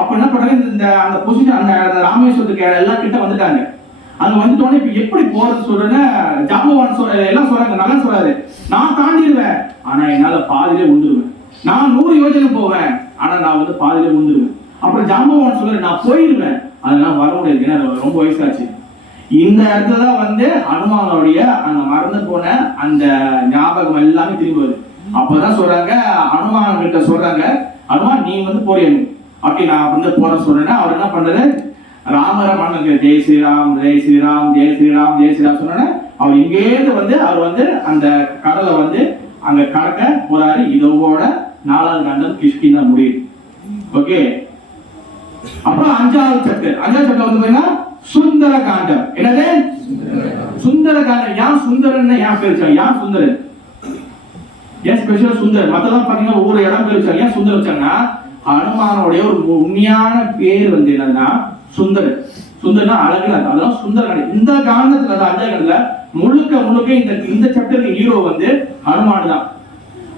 அப்ப என்ன பண்றாங்க, இந்த அந்த பொசிஷன் அந்த ராமேஸ்வரத்துக்கு எல்லாம் கிட்ட வந்துட்டாங்க. அங்க வந்துட்டோன்னே இப்ப எப்படி போறது சொல்றேன்னு ஜாம்பவான் எல்லாம் சொல்றாங்க. நல்லா சொல்றாரு, நான் தாண்டிடுவேன், ஆனா என்னால பாதியிலே விழுந்துருவேன். நான் 100 யோஜனை போவேன், ஆனா நான் வந்து பாதியிலே விழுந்துருவேன். அப்புறம் ஜாம்பவான் சொல்றாரு, நான் போயிடுவேன், அதெல்லாம் வர முடியாது, ஏன்னா ரொம்ப வயசாச்சு. இந்த இடத்துல தான் வந்து ஹனுமானுடைய அந்த மறந்து போன அந்த ஞாபகம் எல்லாமே திரும்பி வருது. அப்பதான் சொல்றாங்க, ஹனுமான் கிட்ட சொல்றாங்க, ஹனுமான் நீ வந்து போறீங்க, ஓகே நான் வந்து போற சொல்றேன்னா அவர் என்ன பண்றாரு, ராமர மன்னங்க ஜெய் ஸ்ரீராம் ஜெய் ஸ்ரீராம் ஜெய் ஸ்ரீராம் ஜெய் ஸ்ரீராம் சொன்ன அவர் இங்கேருந்து வந்து அவர் வந்து அந்த கடலை வந்து அங்க கடக்க போறாரு. இதோட 4வது காண்டம் கிஷ்கிந்தா முடியுது. ஓகே, அப்புறம் 5வது சாப்டர் வந்து பாத்தீங்கன்னா சுந்தர காண்டம். என்னது? சுந்தர காண்டம். யார் சுந்தரன்? யார் பேர் வச்சாங்க? யார் சுந்தரன்? ஏன் ஸ்பெஷல் சுந்தர்? மத்தெல்லாம் பாத்தீங்கன்னா ஒவ்வொரு இடம் பேர் வச்சாங்க. ஏன் சுந்தர் வச்சாங்கன்னா ஹனுமானுடைய ஒரு உண்மையான பேர் வந்து என்னன்னா சுந்தரன். சுந்தரனா அழகுல, அதெல்லாம் சுந்தர காண்டம். இந்த காண்டத்துல 5வது காண்டத்துல முழுக்க இந்த சாப்டருக்கு ஹீரோ வந்து ஹனுமான் தான்.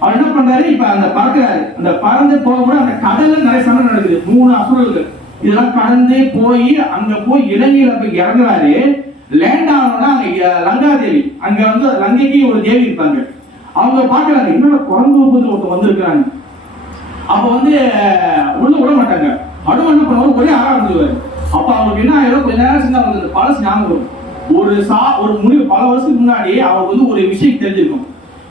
அவர் என்ன பண்றாரு? இப்ப அந்த பறக்கிறாரு. அந்த பறந்து போகும்போது அந்த கடல்ல நிறைய சண்டை நடக்குது. 3 அசுரர்கள் இதெல்லாம் கடந்து போய் அங்க போய் இலங்கையில போய் இறங்குறாரு. லேண்ட் ஆனோம்னா அங்க லங்காதேவி, அங்க வந்து லங்கைக்கு ஒரு தேவி இருப்பாங்க. அவங்க பாக்குறாங்க, என்னோட குரங்கு ஒருத்தர் வந்திருக்கிறாங்க. அப்ப வந்து உள்ள விட மாட்டாங்க. அடுவ என்ன பண்ணுவாரு? ஒரே ஆரம்பிச்சுவாரு. அப்ப அவங்களுக்கு என்ன ஆயிரும்? கொஞ்ச நேரம் சின்ன வந்து பழசு ஞாபகம் ஒரு முடிவு. பல வருஷத்துக்கு முன்னாடி அவங்க வந்து ஒரு விஷயம் தெரிஞ்சிருக்கும்.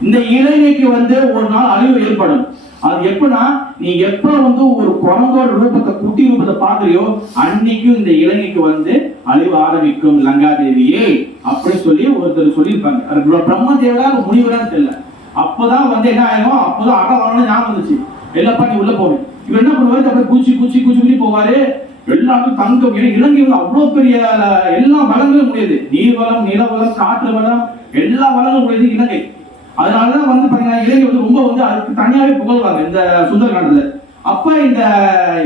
இந்த இலங்கைக்கு வந்து ஒரு நாள் அழிவு ஏற்படும். அது எப்பனா, நீ எப்ப வந்து ஒரு குரங்கோட ரூபத்தை, குட்டி ரூபத்தை பாக்குறியோ அன்னைக்கும் இந்த இலங்கைக்கு வந்து அழிவு ஆரம்பிக்கும் லங்காதேவியே அப்படி சொல்லி ஒருத்தர் சொல்லியிருப்பாங்க. அது பிரம்மதேவரா முனிவரான்னு தெரியல. அப்பதான் வந்து என்ன ஆயிரும்? அப்பதான் அகவான ஞாபகம் வந்துச்சு. எல்லா பாட்டி உள்ள போவேன். இவர் என்ன பண்ணுவாரு? அப்படியே குச்சி போவாரு. எல்லாமே தங்கம். இலங்கை வந்து அவ்வளவு பெரிய எல்லா வளங்களும் முடியுது. நீர் வளம், நில வளம், காற்று வளம், எல்லா வளங்களும் முடியுது இலங்கை. அதனாலதான் வந்து பாத்தீங்கன்னா இலங்கை வந்து ரொம்ப வந்து அதுக்கு தனியாவே புகழ்வாங்க இந்த சுந்தர காண்டத்துல. அப்ப இந்த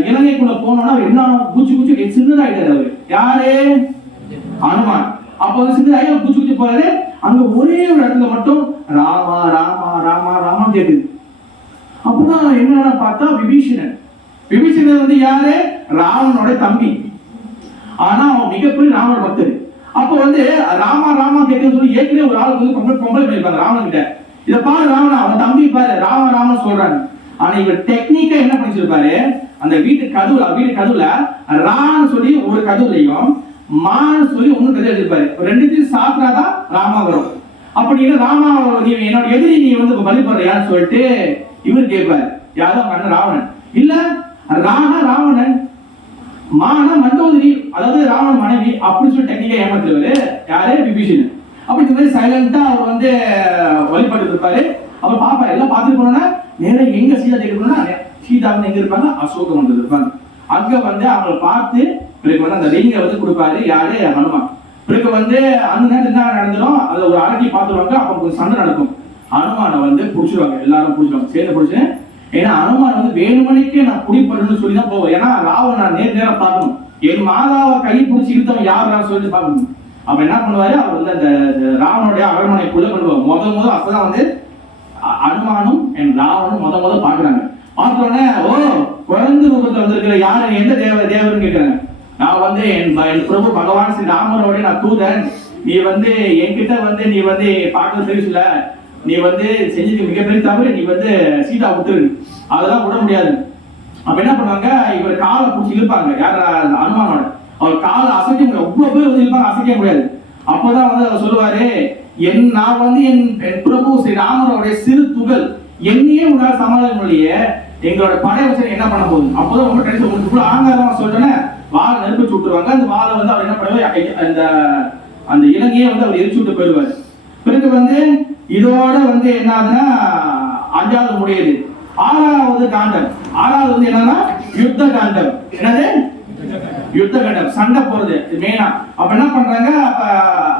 இலங்கைக்குள்ள போனோம்னா என்ன குச்சி சின்னதாயிட்டாரு. அவரு யாரு? ஹனுமான். அப்ப வந்து சின்னதாகி குச்சி போறாரு. அங்க ஒரே ஒரு இடத்துல மட்டும் ராமா ராமா ராமா ராமா கேக்குது. அப்பதான் என்னன்னா பார்த்தா விபீஷணன் வந்து யாரு? ராவணனோட தம்பி. ஆனா அவன் மிகப்பெரிய ராவண பக்தர். அப்ப வந்து ராமா ராமா கேட்க சொல்லி ஏற்கனவே ஒரு ஆள் வந்து கம்பல் பண்ணிருப்பாங்க ராவணன் கிட்ட. இத பாரு ராவணா, அவன் தம்பி பாரு ராமா சொல்றாங்க. ஆனா இவர் டெக்னிக்கா என்ன பண்ணிச்சிருப்பாரு? அந்த வீட்டு கதவுல ரான்னு சொல்லி ஒரு கதவுலையும் மான்னு சொல்லி ஒண்ணு கதை எழுதிருப்பாரு. ரெண்டுத்தையும் சாப்பிட்டாதான் ராமா வரும். அப்படின்னு ராமா, நீ என்னோட எதிரி, நீ வந்து வழிபடுறியான்னு சொல்லிட்டு இவர் கேட்பாரு. யாரோ அண்ணன் ராவணன் இல்ல, ராவணன், மான மண்டோதரி, அதாவது ராவணன் மனைவி அப்படின்னு சொல்லி டெக்னிக்கா ஏமாத்துவாரு. யாரு? விபீஷணன். அப்ப இந்த மாதிரி சைலண்டா அவர் வந்து வழிபட்டு இருப்பாரு. அவர் பாப்பா எல்லாம் பார்த்துட்டு போனோம்னா நேரம் எங்க சீதா தேடினா சீதா வந்து எங்க இருப்பாங்க? அசோக மண்டலத்துல இருப்பாங்க. அங்க வந்து அவங்களை பார்த்து பிறகு வந்து அந்த ரிங்கை வந்து கொடுப்பாரு. யாரு? ஹனுமான். பிறகு வந்து அந்த நேரத்தில் என்ன நடந்துடும்? அதை ஒரு அழகி பார்த்துருவாங்க. அப்ப கொஞ்சம் சண்டை நடக்கும். ஹனுமானை வந்து பிடிச்சிருவாங்க. எல்லாரும் பிடிச்சிருவாங்க, சேர்ந்து பிடிச்சு. ஏன்னா ஹனுமான் வந்து வேணுமணிக்கு நான் குடிப்படணும்னு சொல்லி தான் போவேன். ஏன்னா ராவன் நான் நேரம் பார்க்கணும். என் மாதாவை கை பிடிச்சி இழுத்தவன் யாருன்னு சொல்லிட்டு பார்க்கணும். அப்ப என்ன பண்ணுவாரு? அவர் வந்து அந்த ராவனுடைய அரண்மனைக்குள்ள கொண்டு முதல் அப்பதான் வந்து அனுமானும் என் ராவனும் முதல் பாக்குறாங்க. பார்த்த உடனே, ஓ குழந்தை ரூபத்துல வந்திருக்கிற யாரு? எந்த தேவர்னு கேட்கிறாங்க. நான் வந்து என் பிரபு பகவான் ஸ்ரீ ராமரோட நான் தூதன். நீ வந்து என்கிட்ட வந்து நீ வந்து பார்க்க தெரியுல, நீ வந்து செஞ்சது மிகப்பெரிய தவறு. நீ வந்து சீதா விட்டுரு, அதெல்லாம் விட முடியாது. அப்ப என்ன பண்ணுவாங்க? இவர் காலை பிடிச்சி இழுப்பாங்க. யார்? அனுமானோட. அவர் காலை அசைக்க முடியாது. அவ்வளவு பேர் வந்து இழுப்பாங்க, அசைக்க முடியாது. அப்பதான் வந்து அவர் சொல்லுவாரு, நான் வந்து என் பிரபு ஸ்ரீ ராமரோட சிறு துகள், என்னையே உங்களால சமாளிக்க முடியலையே, எங்களோட படை வச்சு என்ன பண்ண போகுது? அப்போதான் ரொம்ப டென்ஷன். உங்களுக்கு ஆங்காரமா சொல்றேன்னா வாழை நெருப்பிச்சு விட்டுருவாங்க. அந்த வாழை வந்து அவர் என்ன பண்ணுவார்? அந்த இலங்கையை வந்து அவர் எரிச்சு விட்டு போயிடுவார். பிறகு வந்து இதோட வந்து என்ன ஆகுதுன்னா 5வது முடியுது. 6வது காண்டம். 6வது வந்து என்னன்னா யுத்த காண்டம். என்னது? யுத்த காண்டம், சண்டை போறது மெயினா. அப்ப என்ன பண்றாங்க? அப்ப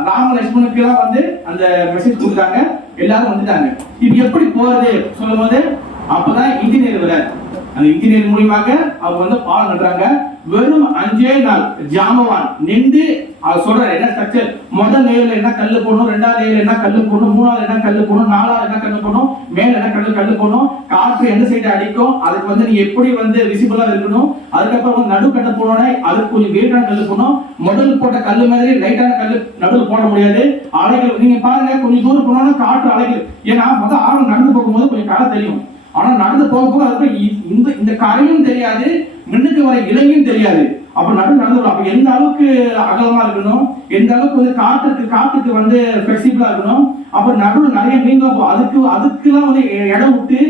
ராம லட்சுமணுக்கு எல்லாம் வந்து அந்த மெசேஜ் கொடுத்தாங்க. எல்லாரும் வந்துட்டாங்க. இது எப்படி போறது சொல்லும் போது அப்பதான் இன்ஜினியர் வர. அந்த இன்ஜினியர் மூலியமாக அவங்க வந்து பாலம் கட்டுறாங்க. வெறும் 5 நாள் ஜாமவான் நின்று அவர் சொல்றாரு என்ன ஸ்ட்ரக்சர். முதல் லேயர்ல என்ன கல்லு போடணும், 2வது லேயர்ல என்ன கல்லு போடணும், 3வது என்ன கல்லு போடணும், 4வது என்ன கல்லு போடணும், மேல என்ன கல்லு போடணும், காற்று எந்த சைடு அடிக்கும், அதுக்கு வந்து நீ எப்படி வந்து விசிபிளா இருக்கணும். அதுக்கப்புறம் வந்து நடு கட்ட போடணும், அதுக்கு கொஞ்சம் வெயிட்டான கல்லு போடணும். முதல் போட்ட கல்லு மாதிரி லைட்டான கல்லு நடுவில் போட முடியாது. அலைகள் நீங்க பாருங்க, கொஞ்சம் தூரம் போனோம்னா காற்று அலைகள். ஏன்னா முதல் ஆழம் நடந்து போகும்போது கொஞ்சம் கரை தெரியும். ஆனா நடந்து போக அதுக்கு இந்த கரையும் தெரியாது, முன்னுக்கு வர இலையும் தெரியாது. அப்ப நடந்து அப்ப எந்த அளவுக்கு அகலமா இருக்கணும், எந்த அளவுக்கு வந்து காத்துக்கு வந்து பிளெக்சிபிளா இருக்கணும். அப்ப நடுவில் நிறைய மீன்கள் அதுக்கெல்லாம் வந்து இடம் விட்டு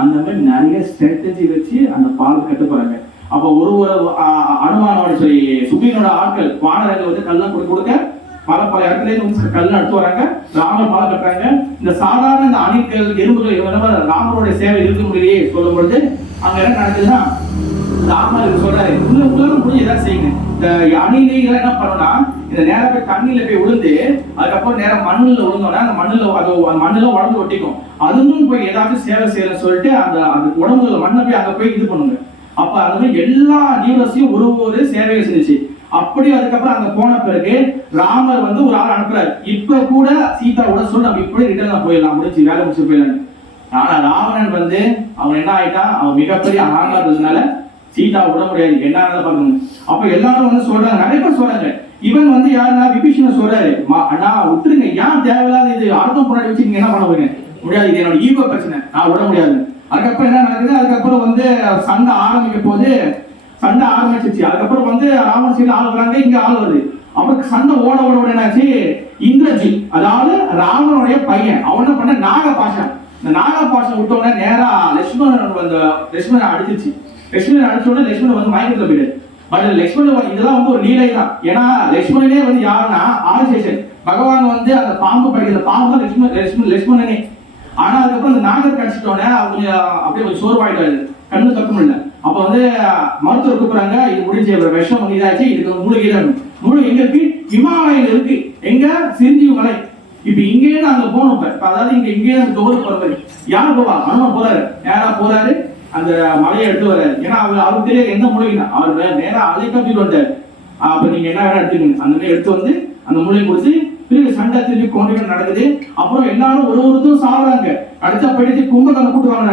அந்த மாதிரி நிறைய ஸ்ட்ராட்டஜி வச்சு அந்த பாலம் கட்ட போறாங்க. அப்ப ஒரு அனுமானோட சரி சுபீனோட ஆட்கள் வானரங்கள் வந்து கல்லாம் கொடுக்க பல இடத்துல இருந்து கல் எடுத்து வராங்க, ராமர் பாலம் கட்டுறாங்க. இந்த சாதாரண இந்த அணில்கள் எறும்புகள் ராமருடைய சேவை இருக்க முடியலையே சொல்லும் பொழுது அங்க என்ன நடக்குதுன்னா ராமர் சொல்றாரு, உலகம் முடிஞ்சு ஏதாவது செய்யுங்க. இந்த அணிலைகள் என்ன பண்ணணும்னா இந்த நேரம் போய் தண்ணியில போய் விழுந்து அதுக்கப்புறம் நேரம் மண்ணில் விழுந்தோன்னா அந்த மண்ணில் உடம்பு ஒட்டிக்கும். அதுவும் போய் ஏதாச்சும் சேவை செய்யறன்னு சொல்லிட்டு அந்த உடம்புல மண்ணை போய் அங்க போய் இது பண்ணுங்க. அப்ப அந்த மாதிரி எல்லா ஜீவராசியும் ஒரு சேவையை செஞ்சுச்சு. அப்படி அதுக்கப்புறம் அங்க போன பிறகு ராமர் வந்து ஒரு ஆள் அனுப்புறாரு. இப்ப கூட சீதாவோட சொல்லி நம்ம இப்படி ரிட்டர்ன் போயிடலாம், முடிச்சு வேலை முடிச்சு போயிடலாம். ஆனா ராவணன் வந்து அவன் என்ன ஆயிட்டான், அவன் மிகப்பெரிய ஆகாததுனால சீதா விட முடியாது, என்ன பார்க்கணும். அப்ப எல்லாரும் வந்து சொல்றாங்க, நிறைய பேர் சொல்றாங்க. இவன் வந்து யாருன்னா விபீஷணன் சொல்றாரு, அண்ணா விட்டுருங்க, ஏன் தேவையில்லாத இது அர்த்தம் முன்னாடி வச்சு நீங்க என்ன பண்ண போறீங்க, முடியாது, இது என்னோட ஈகோ பிரச்சனை, நான் விட முடியாது. அதுக்கப்புறம் என்ன நடக்குது, அதுக்கப்புறம் வந்து சண்டை ஆரம்பிக்க போது சண்டை ஆரம்பிச்சிச்சு. அதுக்கப்புறம் வந்து ராவண சீதை ஆள் வராங்க, இங்க ஆள் வருது. அப்புறம் சண்டை ஓட என்னாச்சு, இந்திரஜி அதாவது ராவனுடைய பையன் அவன் என்ன பண்ண நாகபாஷம், இந்த நாகபாஷம் விட்டோடனே நேரா லட்சுமணன் அடிச்சிருச்சு. லட்சுமணன் அடிச்ச உடனே லட்சுமணன் வந்து மயக்கத்துல போயிடுது. பட் லட்சுமணன் இதெல்லாம் வந்து ஒரு லீலை தான். ஏன்னா லட்சுமணனே வந்து யாருன்னா ஆதிசேஷன் பகவான் வந்து அந்த பாம்பு படிக்கிற பாம்பு தான் லட்சுமணனே. ஆனா அதுக்கப்புறம் அந்த நாகர் கடிச்சிட்டோன்னே அவங்க அப்படியே கொஞ்சம் சோர்வாயிட்டாரு, கண்ணு தக்கம் இல்லை. அப்ப வந்து மருத்துவர் கூப்பிடுறாங்க, இது முடிஞ்ச விஷம் வந்து இதாச்சு, இதுக்கு மூலிகை எங்க இருக்கு, இமாலயில இருக்கு. எங்க, சிரிஞ்சீவி மலை. இப்ப இங்கேயே அங்க போனோம். அதாவது இங்கே தோறு போற மாதிரி யாரு போவா, அனுமன் போறாரு, நேரா போறாரு, அந்த மலையை எடுத்து வர்றாரு. ஏன்னா அவருக்கு தெரியாது எந்த மூலிகைனா, அவர் நேரா அழைக்கப்பட்டு வந்தாரு. அப்ப நீங்க என்ன வேணா எடுத்துக்கணும், அந்த மாதிரி எடுத்து வந்து அந்த மூலிகை கொடுத்து பிறகு சண்டை திருப்பி கொண்டு நடக்குது. அப்புறம் எல்லாரும் ஒருத்தரும் சாப்பிடுறாங்க. அடுத்த படிச்சு கும்பகர்ணம் கூட்டுவாங்க.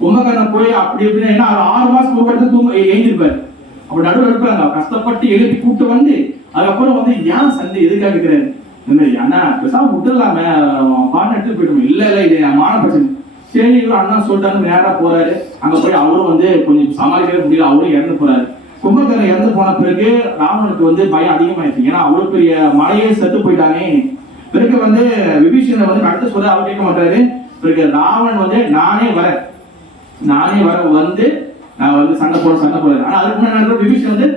கும்பகர்ணன் போய் அப்படி இப்படின்னா ஏன்னா 6 மாசம் ஒரு இடத்துல எழுந்திருப்பாரு. அப்படி நடுவில் எடுப்பாங்க, கஷ்டப்பட்டு எழுப்பி கூப்பிட்டு வந்து அதுக்கப்புறம் வந்து ஏன் சண்டை எதுக்காக இருக்கிறாரு, இந்த மாதிரி அண்ணா பெருசாக விட்டுலாம பாட்டு எடுத்துட்டு போயிட்டோம். இல்ல இது மான பிரச்சனை. சரி இவரு அண்ணா சொல்லிட்டாரு, நேரா போறாரு. அங்க போய் அவரும் வந்து கொஞ்சம் சமாளிக்கவே முடியல, அவரும் இறந்து போறாரு. கும்பகர்ணன் இறந்து போன பிறகு ராவனுக்கு வந்து பயம் அதிகமாயிடுச்சு. ஏன்னா அவ்வளவு பெரிய மலையே செத்து போயிட்டானே. பிறகு வந்து விபீஷணன் வந்து அடுத்து சொல்ல அவர் கேட்க மாட்டாரு. பிறகு ராவணன் வந்து நானே வர வந்து நான் வந்து சண்டை போடுறேன். ஆனா அதுக்கு முன்னாடி விபீஷணன் வந்து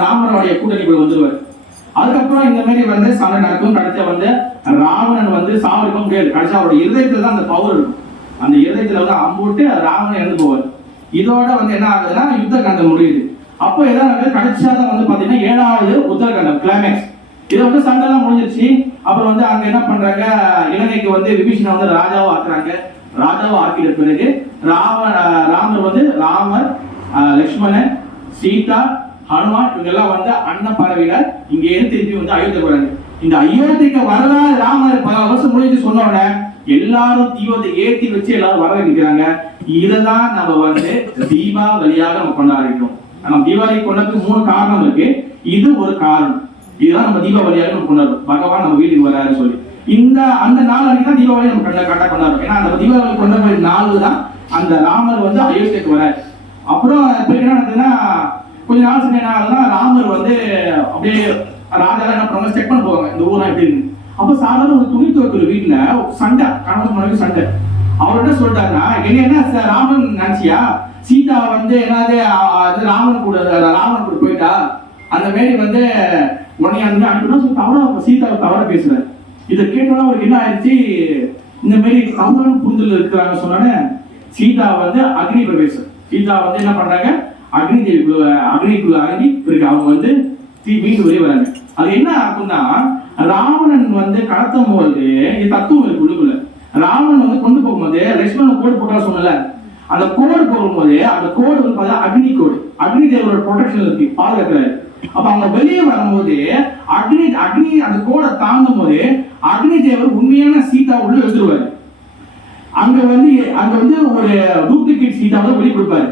ராமனுடைய கூட்டணிக்குள்ள வந்துருவார். அதுக்கப்புறம் இந்த மாதிரி வந்து சண்டை நடக்கும். கடைசியா வந்து ராவணன் வந்து சாவடிக்க முடியாது. கடைசியா அவருடைய இருதயத்துல தான் அந்த பவர் இருக்கும். அந்த இருதயத்துல வந்து அம்புட்டு ராவணன் இறந்து போவார். இதோட வந்து என்ன ஆகுதுன்னா யுத்த காண்டம் முடியுது. அப்போ எதாவது கடைசியா தான் வந்து பாத்தீங்கன்னா 7வது உத்தரகாண்டம் கிளைமேக்ஸ். இதை வந்து சண்டை எல்லாம் முடிஞ்சிருச்சு. அப்புறம் வந்து அங்க என்ன பண்றாங்க, இலங்கைக்கு வந்து விபீஷணன் வந்து ராஜாவை ஆக்குறாங்க. ராஜாவை ஆக்கிட்ட பிறகு ராமர் வந்து லக்ஷ்மணன், சீதா, ஹனுமான் இவங்கெல்லாம் வந்து அண்ணன் பறவையில இங்கே திருப்பி வந்து அயோத்திக்கு வராங்க. இந்த அயோத்திக்கு வரலாறு ராமர் பல வருஷம் முடிஞ்சு சொன்னோட எல்லாரும் தீபத்தை ஏற்றி வச்சு எல்லாரும் வர வைக்கிறாங்க. இதைதான் நம்ம வந்து தீபாவளியாக நம்ம கொண்டாடிட்டோம். நம்ம தீபாவளி கொண்டாடுறதுக்கு 3 காரணம் இருக்கு. இது ஒரு காரணம். இதுதான் நம்ம தீபாவளியாக நம்ம கொண்டாடுறோம். பகவான் நம்ம வீட்டுக்கு வராரு சொல்லி அந்த நாள் அன்னைக்கு தான் தீபாவளி நம்ம கரெக்டா கொண்டாடுறோம். ஏன்னா அந்த தீபாவளி கொண்டாடுற நாள் தான் அந்த ராமர் வந்து அயோத்திக்கு வராரு. அப்புறம் இப்ப என்ன நடக்குதுன்னா கொஞ்ச நாள் என்ன ஆகுதுன்னா ராமர் வந்து அப்படியே ராஜா என்ன பண்ணுவாங்க, செக் பண்ண போவாங்க இந்த ஊர்லாம் எப்படி இருக்கு. அப்ப சாதாரண ஒரு துணி துவைக்கிற வீட்டுல சண்டை, கணவன் மனைவி சண்டை. அவர் என்ன சொல்லிட்டாருன்னா, என்ன ராமன் நினைச்சியா, சீதா வந்து என்னது ராமன் கூட போயிட்டா அந்த மாரி வந்து உடனே அந்த அனுப்பினா தவறா சீதாவை தவற பேசுறாரு. இதை கேட்டோன்னா அவருக்கு என்ன ஆயிடுச்சு, இந்த மாரி தவறான புரிதல் இருக்கிறாங்க சொன்னோன்னே சீதா வந்து அக்னி பிரவேசம். சீதா வந்து என்ன பண்றாங்க, அக்னிக்குள்ள அடங்கி பிறகு அவங்க வந்து மீண்டும் வெளியே வராங்க. அது என்ன ஆகும்னா ராவணன் வந்து கடத்தும் போது தத்துவம் இருக்கு உள்ளுக்குள்ள. ராவணன் வந்து கொண்டு போகும்போது லட்சுமணன் கோடு போட்டா சொன்னல, அந்த கோடு போகும்போது அந்த கோடு வந்து பார்த்தா அக்னி கோடு, அக்னி தேவரோட ப்ரொடெக்ஷன் இருக்கு, பாதுகாக்கிறாரு. அப்ப அவங்க வெளியே வரும்போது அக்னி அந்த கோடை தாண்டும் போது அக்னி தேவர் உண்மையான சீதா உள்ள எழுதுருவாரு. அங்க வந்து ஒரு டூப்ளிகேட் சீதாவை வெளியே கொடுப்பாரு.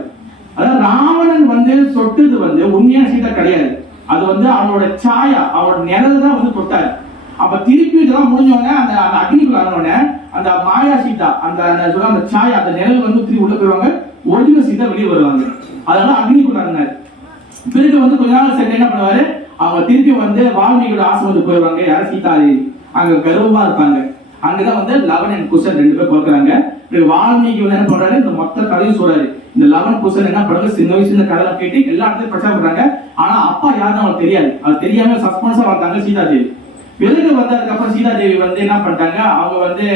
அதாவது ராவணன் வந்து தொட்டது வந்து உண்மையான சீதா கிடையாது. அது வந்து அவனோட சாயா, அவனோட நிழல் தான் வந்து தொட்டாரு. அப்ப திருப்பி இதெல்லாம் முடிஞ்சோடனே அந்த அக்னிக்குள்ள ஆனோடனே அந்த மாயா சீதா அந்த சாயா அந்த நிழல் வந்து திருப்பி உள்ள போயிருவாங்க, ஒரிஜினல் சீதா வெளியே வருவாங்க. அதனால அக்னிக்குள்ள இருந்தாரு. பிறகு வந்து கொஞ்ச நாள் சென்று என்ன பண்ணுவாரு, அவங்க திருப்பி வந்து வால்மீகியோட ஆசிரமத்துக்கு போயிடுவாங்க. யாரும் சீதா அங்க கர்வமா இருப்பாங்க. அங்கதான் வந்து லவன் அண்ட் குசன் 2 பேர் பிறக்கிறாங்க. வால்மீகி வந்து என்ன பண்றாரு, இந்த மொத்த கதையும் சொல்றாரு. இந்த லவன் குசன் என்ன பண்றாங்க, சின்ன வயசுல இந்த கதை கேட்டு எல்லா இடத்துலயும் பிரச்சாரம் பண்றாங்க. ஆனா அப்பா யாருன்னு அவங்களுக்கு தெரியாது. அது தெரியாம சஸ்பென்ஸா வளர்த்தாங்க சீதா தேவி. பிறகு வந்ததுக்கு அப்புறம் சீதா தேவி வந்து என்ன பண்ணிட்டாங்க, அவங்க வந்து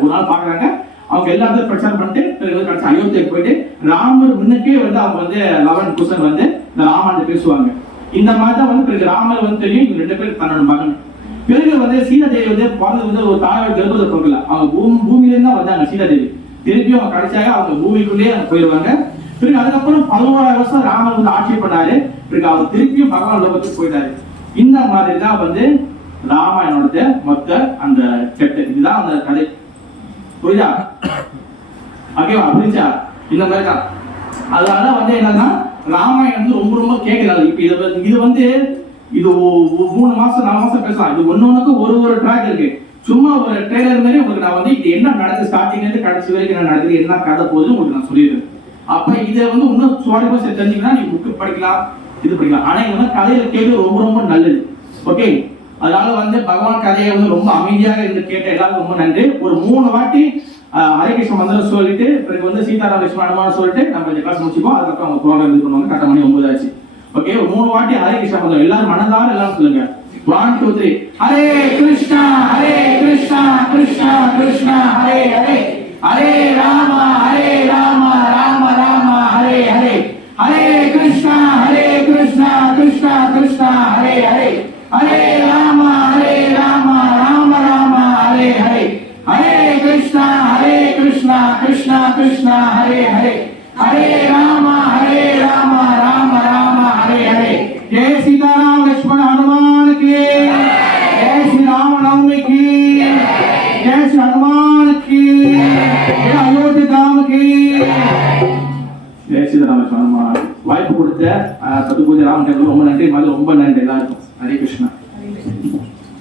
ஒரு நாள் பாக்குறாங்க, அவங்க எல்லாத்தையும் பிரச்சாரம் பண்ணிட்டு பிறகு அயோத்திக்கு போயிட்டு ராமர் முன்னுக்கே வந்து அவங்க வந்து லவன் குசன் வந்து இந்த ராமாயணத்தை பேசுவாங்க. இந்த மாதிரி தான் வந்து பிறகு ராமர் வந்து தெரியும் இவங்க 2 பேரும் தன்னோட மகன். பிறகு வந்து சீதா தேவி வந்து பிறந்து வந்து ஒரு தாயோட கர்ப்பத்தை போகல, அவங்க பூமியிலேருந்து தான் வந்தாங்க சீதா தேவி. திருப்பியும் அவங்க கிடைச்சாங்க, அவங்க பூமிக்குள்ளேயே அவங்க போயிடுவாங்க. பிறகு அதுக்கப்புறம் 11,000 வருஷம் ராமர் வந்து ஆட்சி பண்ணாரு. பிறகு அவர் திருப்பியும் பகவான் லோகத்துக்கு போயிட்டாரு. இந்த மாதிரி தான் வந்து ராமாயணோட மொத்த அந்த செட்டு. இதுதான் அந்த கதை. புரியுதா? ஓகேவா? புரிஞ்சா? இந்த மாதிரி தான். அதனால வந்து என்னன்னா ராமாயணம் வந்து ரொம்ப ரொம்ப கேட்கலாம். இப்ப இது வந்து இது 3 மாசம் 4 மாசம் பேசலாம். இது ஒன்னொன்னுக்கு ஒரு ட்ராக் இருக்கு. சும்மா ஒரு ட்ரெய்லர் மாதிரி உங்களுக்கு நான் வந்து இது என்ன நடக்குது ஸ்டார்டிங்ல இருந்து கடைசி வரைக்கும் என்ன நடக்குது, என்ன கதை போகுது உங்களுக்கு நான் சொல்லிடுறேன். அப்ப இதை வந்து இன்னும் சுவாரஸ்யமா தெரிஞ்சுக்கணும்னா நீங்க புக்கு படிக்கலாம், இது படிக்கலாம். ஆனா இந்த மாதிரி கதையை கேட்க ரொம்ப ரொம்ப நல்லது. ஓகே, அதனால வந்து பகவான் கதையை வந்து ரொம்ப அமைதியாக இருந்து கேட்ட எல்லாருக்கும் ரொம்ப நன்றி. ஒரு 3 வாட்டி ஹரே கிருஷ்ண மந்திரம் சொல்லிட்டு பிறகு வந்து சீதாராம் லட்சுமண அனுமானம் சொல்லிட்டு நம்ம இந்த கிளாஸ் முடிச்சுப்போம். அதுக்கப்புறம் அவங்க ப்ரோக்ராம் இது பண்ணுவாங்க. கரெக்டாக மணி 9 ஆச்சு. ஓகே, ஒரு 3 வாட்டி ஹரே கிருஷ்ண மந்திரம் எல்லாரும் மனதார எல்லாரும் சொல்லுங்க. 1 2 3 ஹரே கிருஷ்ணா கிருஷ்ணா கிருஷ்ணா ஹரே ஹரே, ஹரே ராமா ராம ராம ஹரே ஹரே, ஹரே கிருஷ்ணா கிருஷ்ணா கிருஷ்ணா ஹரே ஹரே, ஹரே ராம ராம ராம ஹரே ஹரே, ஹரே கிருஷ்ணா கிருஷ்ணா கிருஷ்ணா ஹரே ஹரே, ஹரே ராம ராம ராம ஹரே ஹரே. जय सीताराम लक्ष्मण हनुमान की, जय श्री राम नवमी की, जय श्री हनुमान की, जय अयोध्या धाम की, जय सीताराम लक्ष्मण हनुमान. வாய்ப்பு கொடுத்த சத்துபூஜை ராமன் ரொம்ப நன்றி. ரொம்ப நன்றி எல்லாருக்கும். ஹரே கிருஷ்ணா.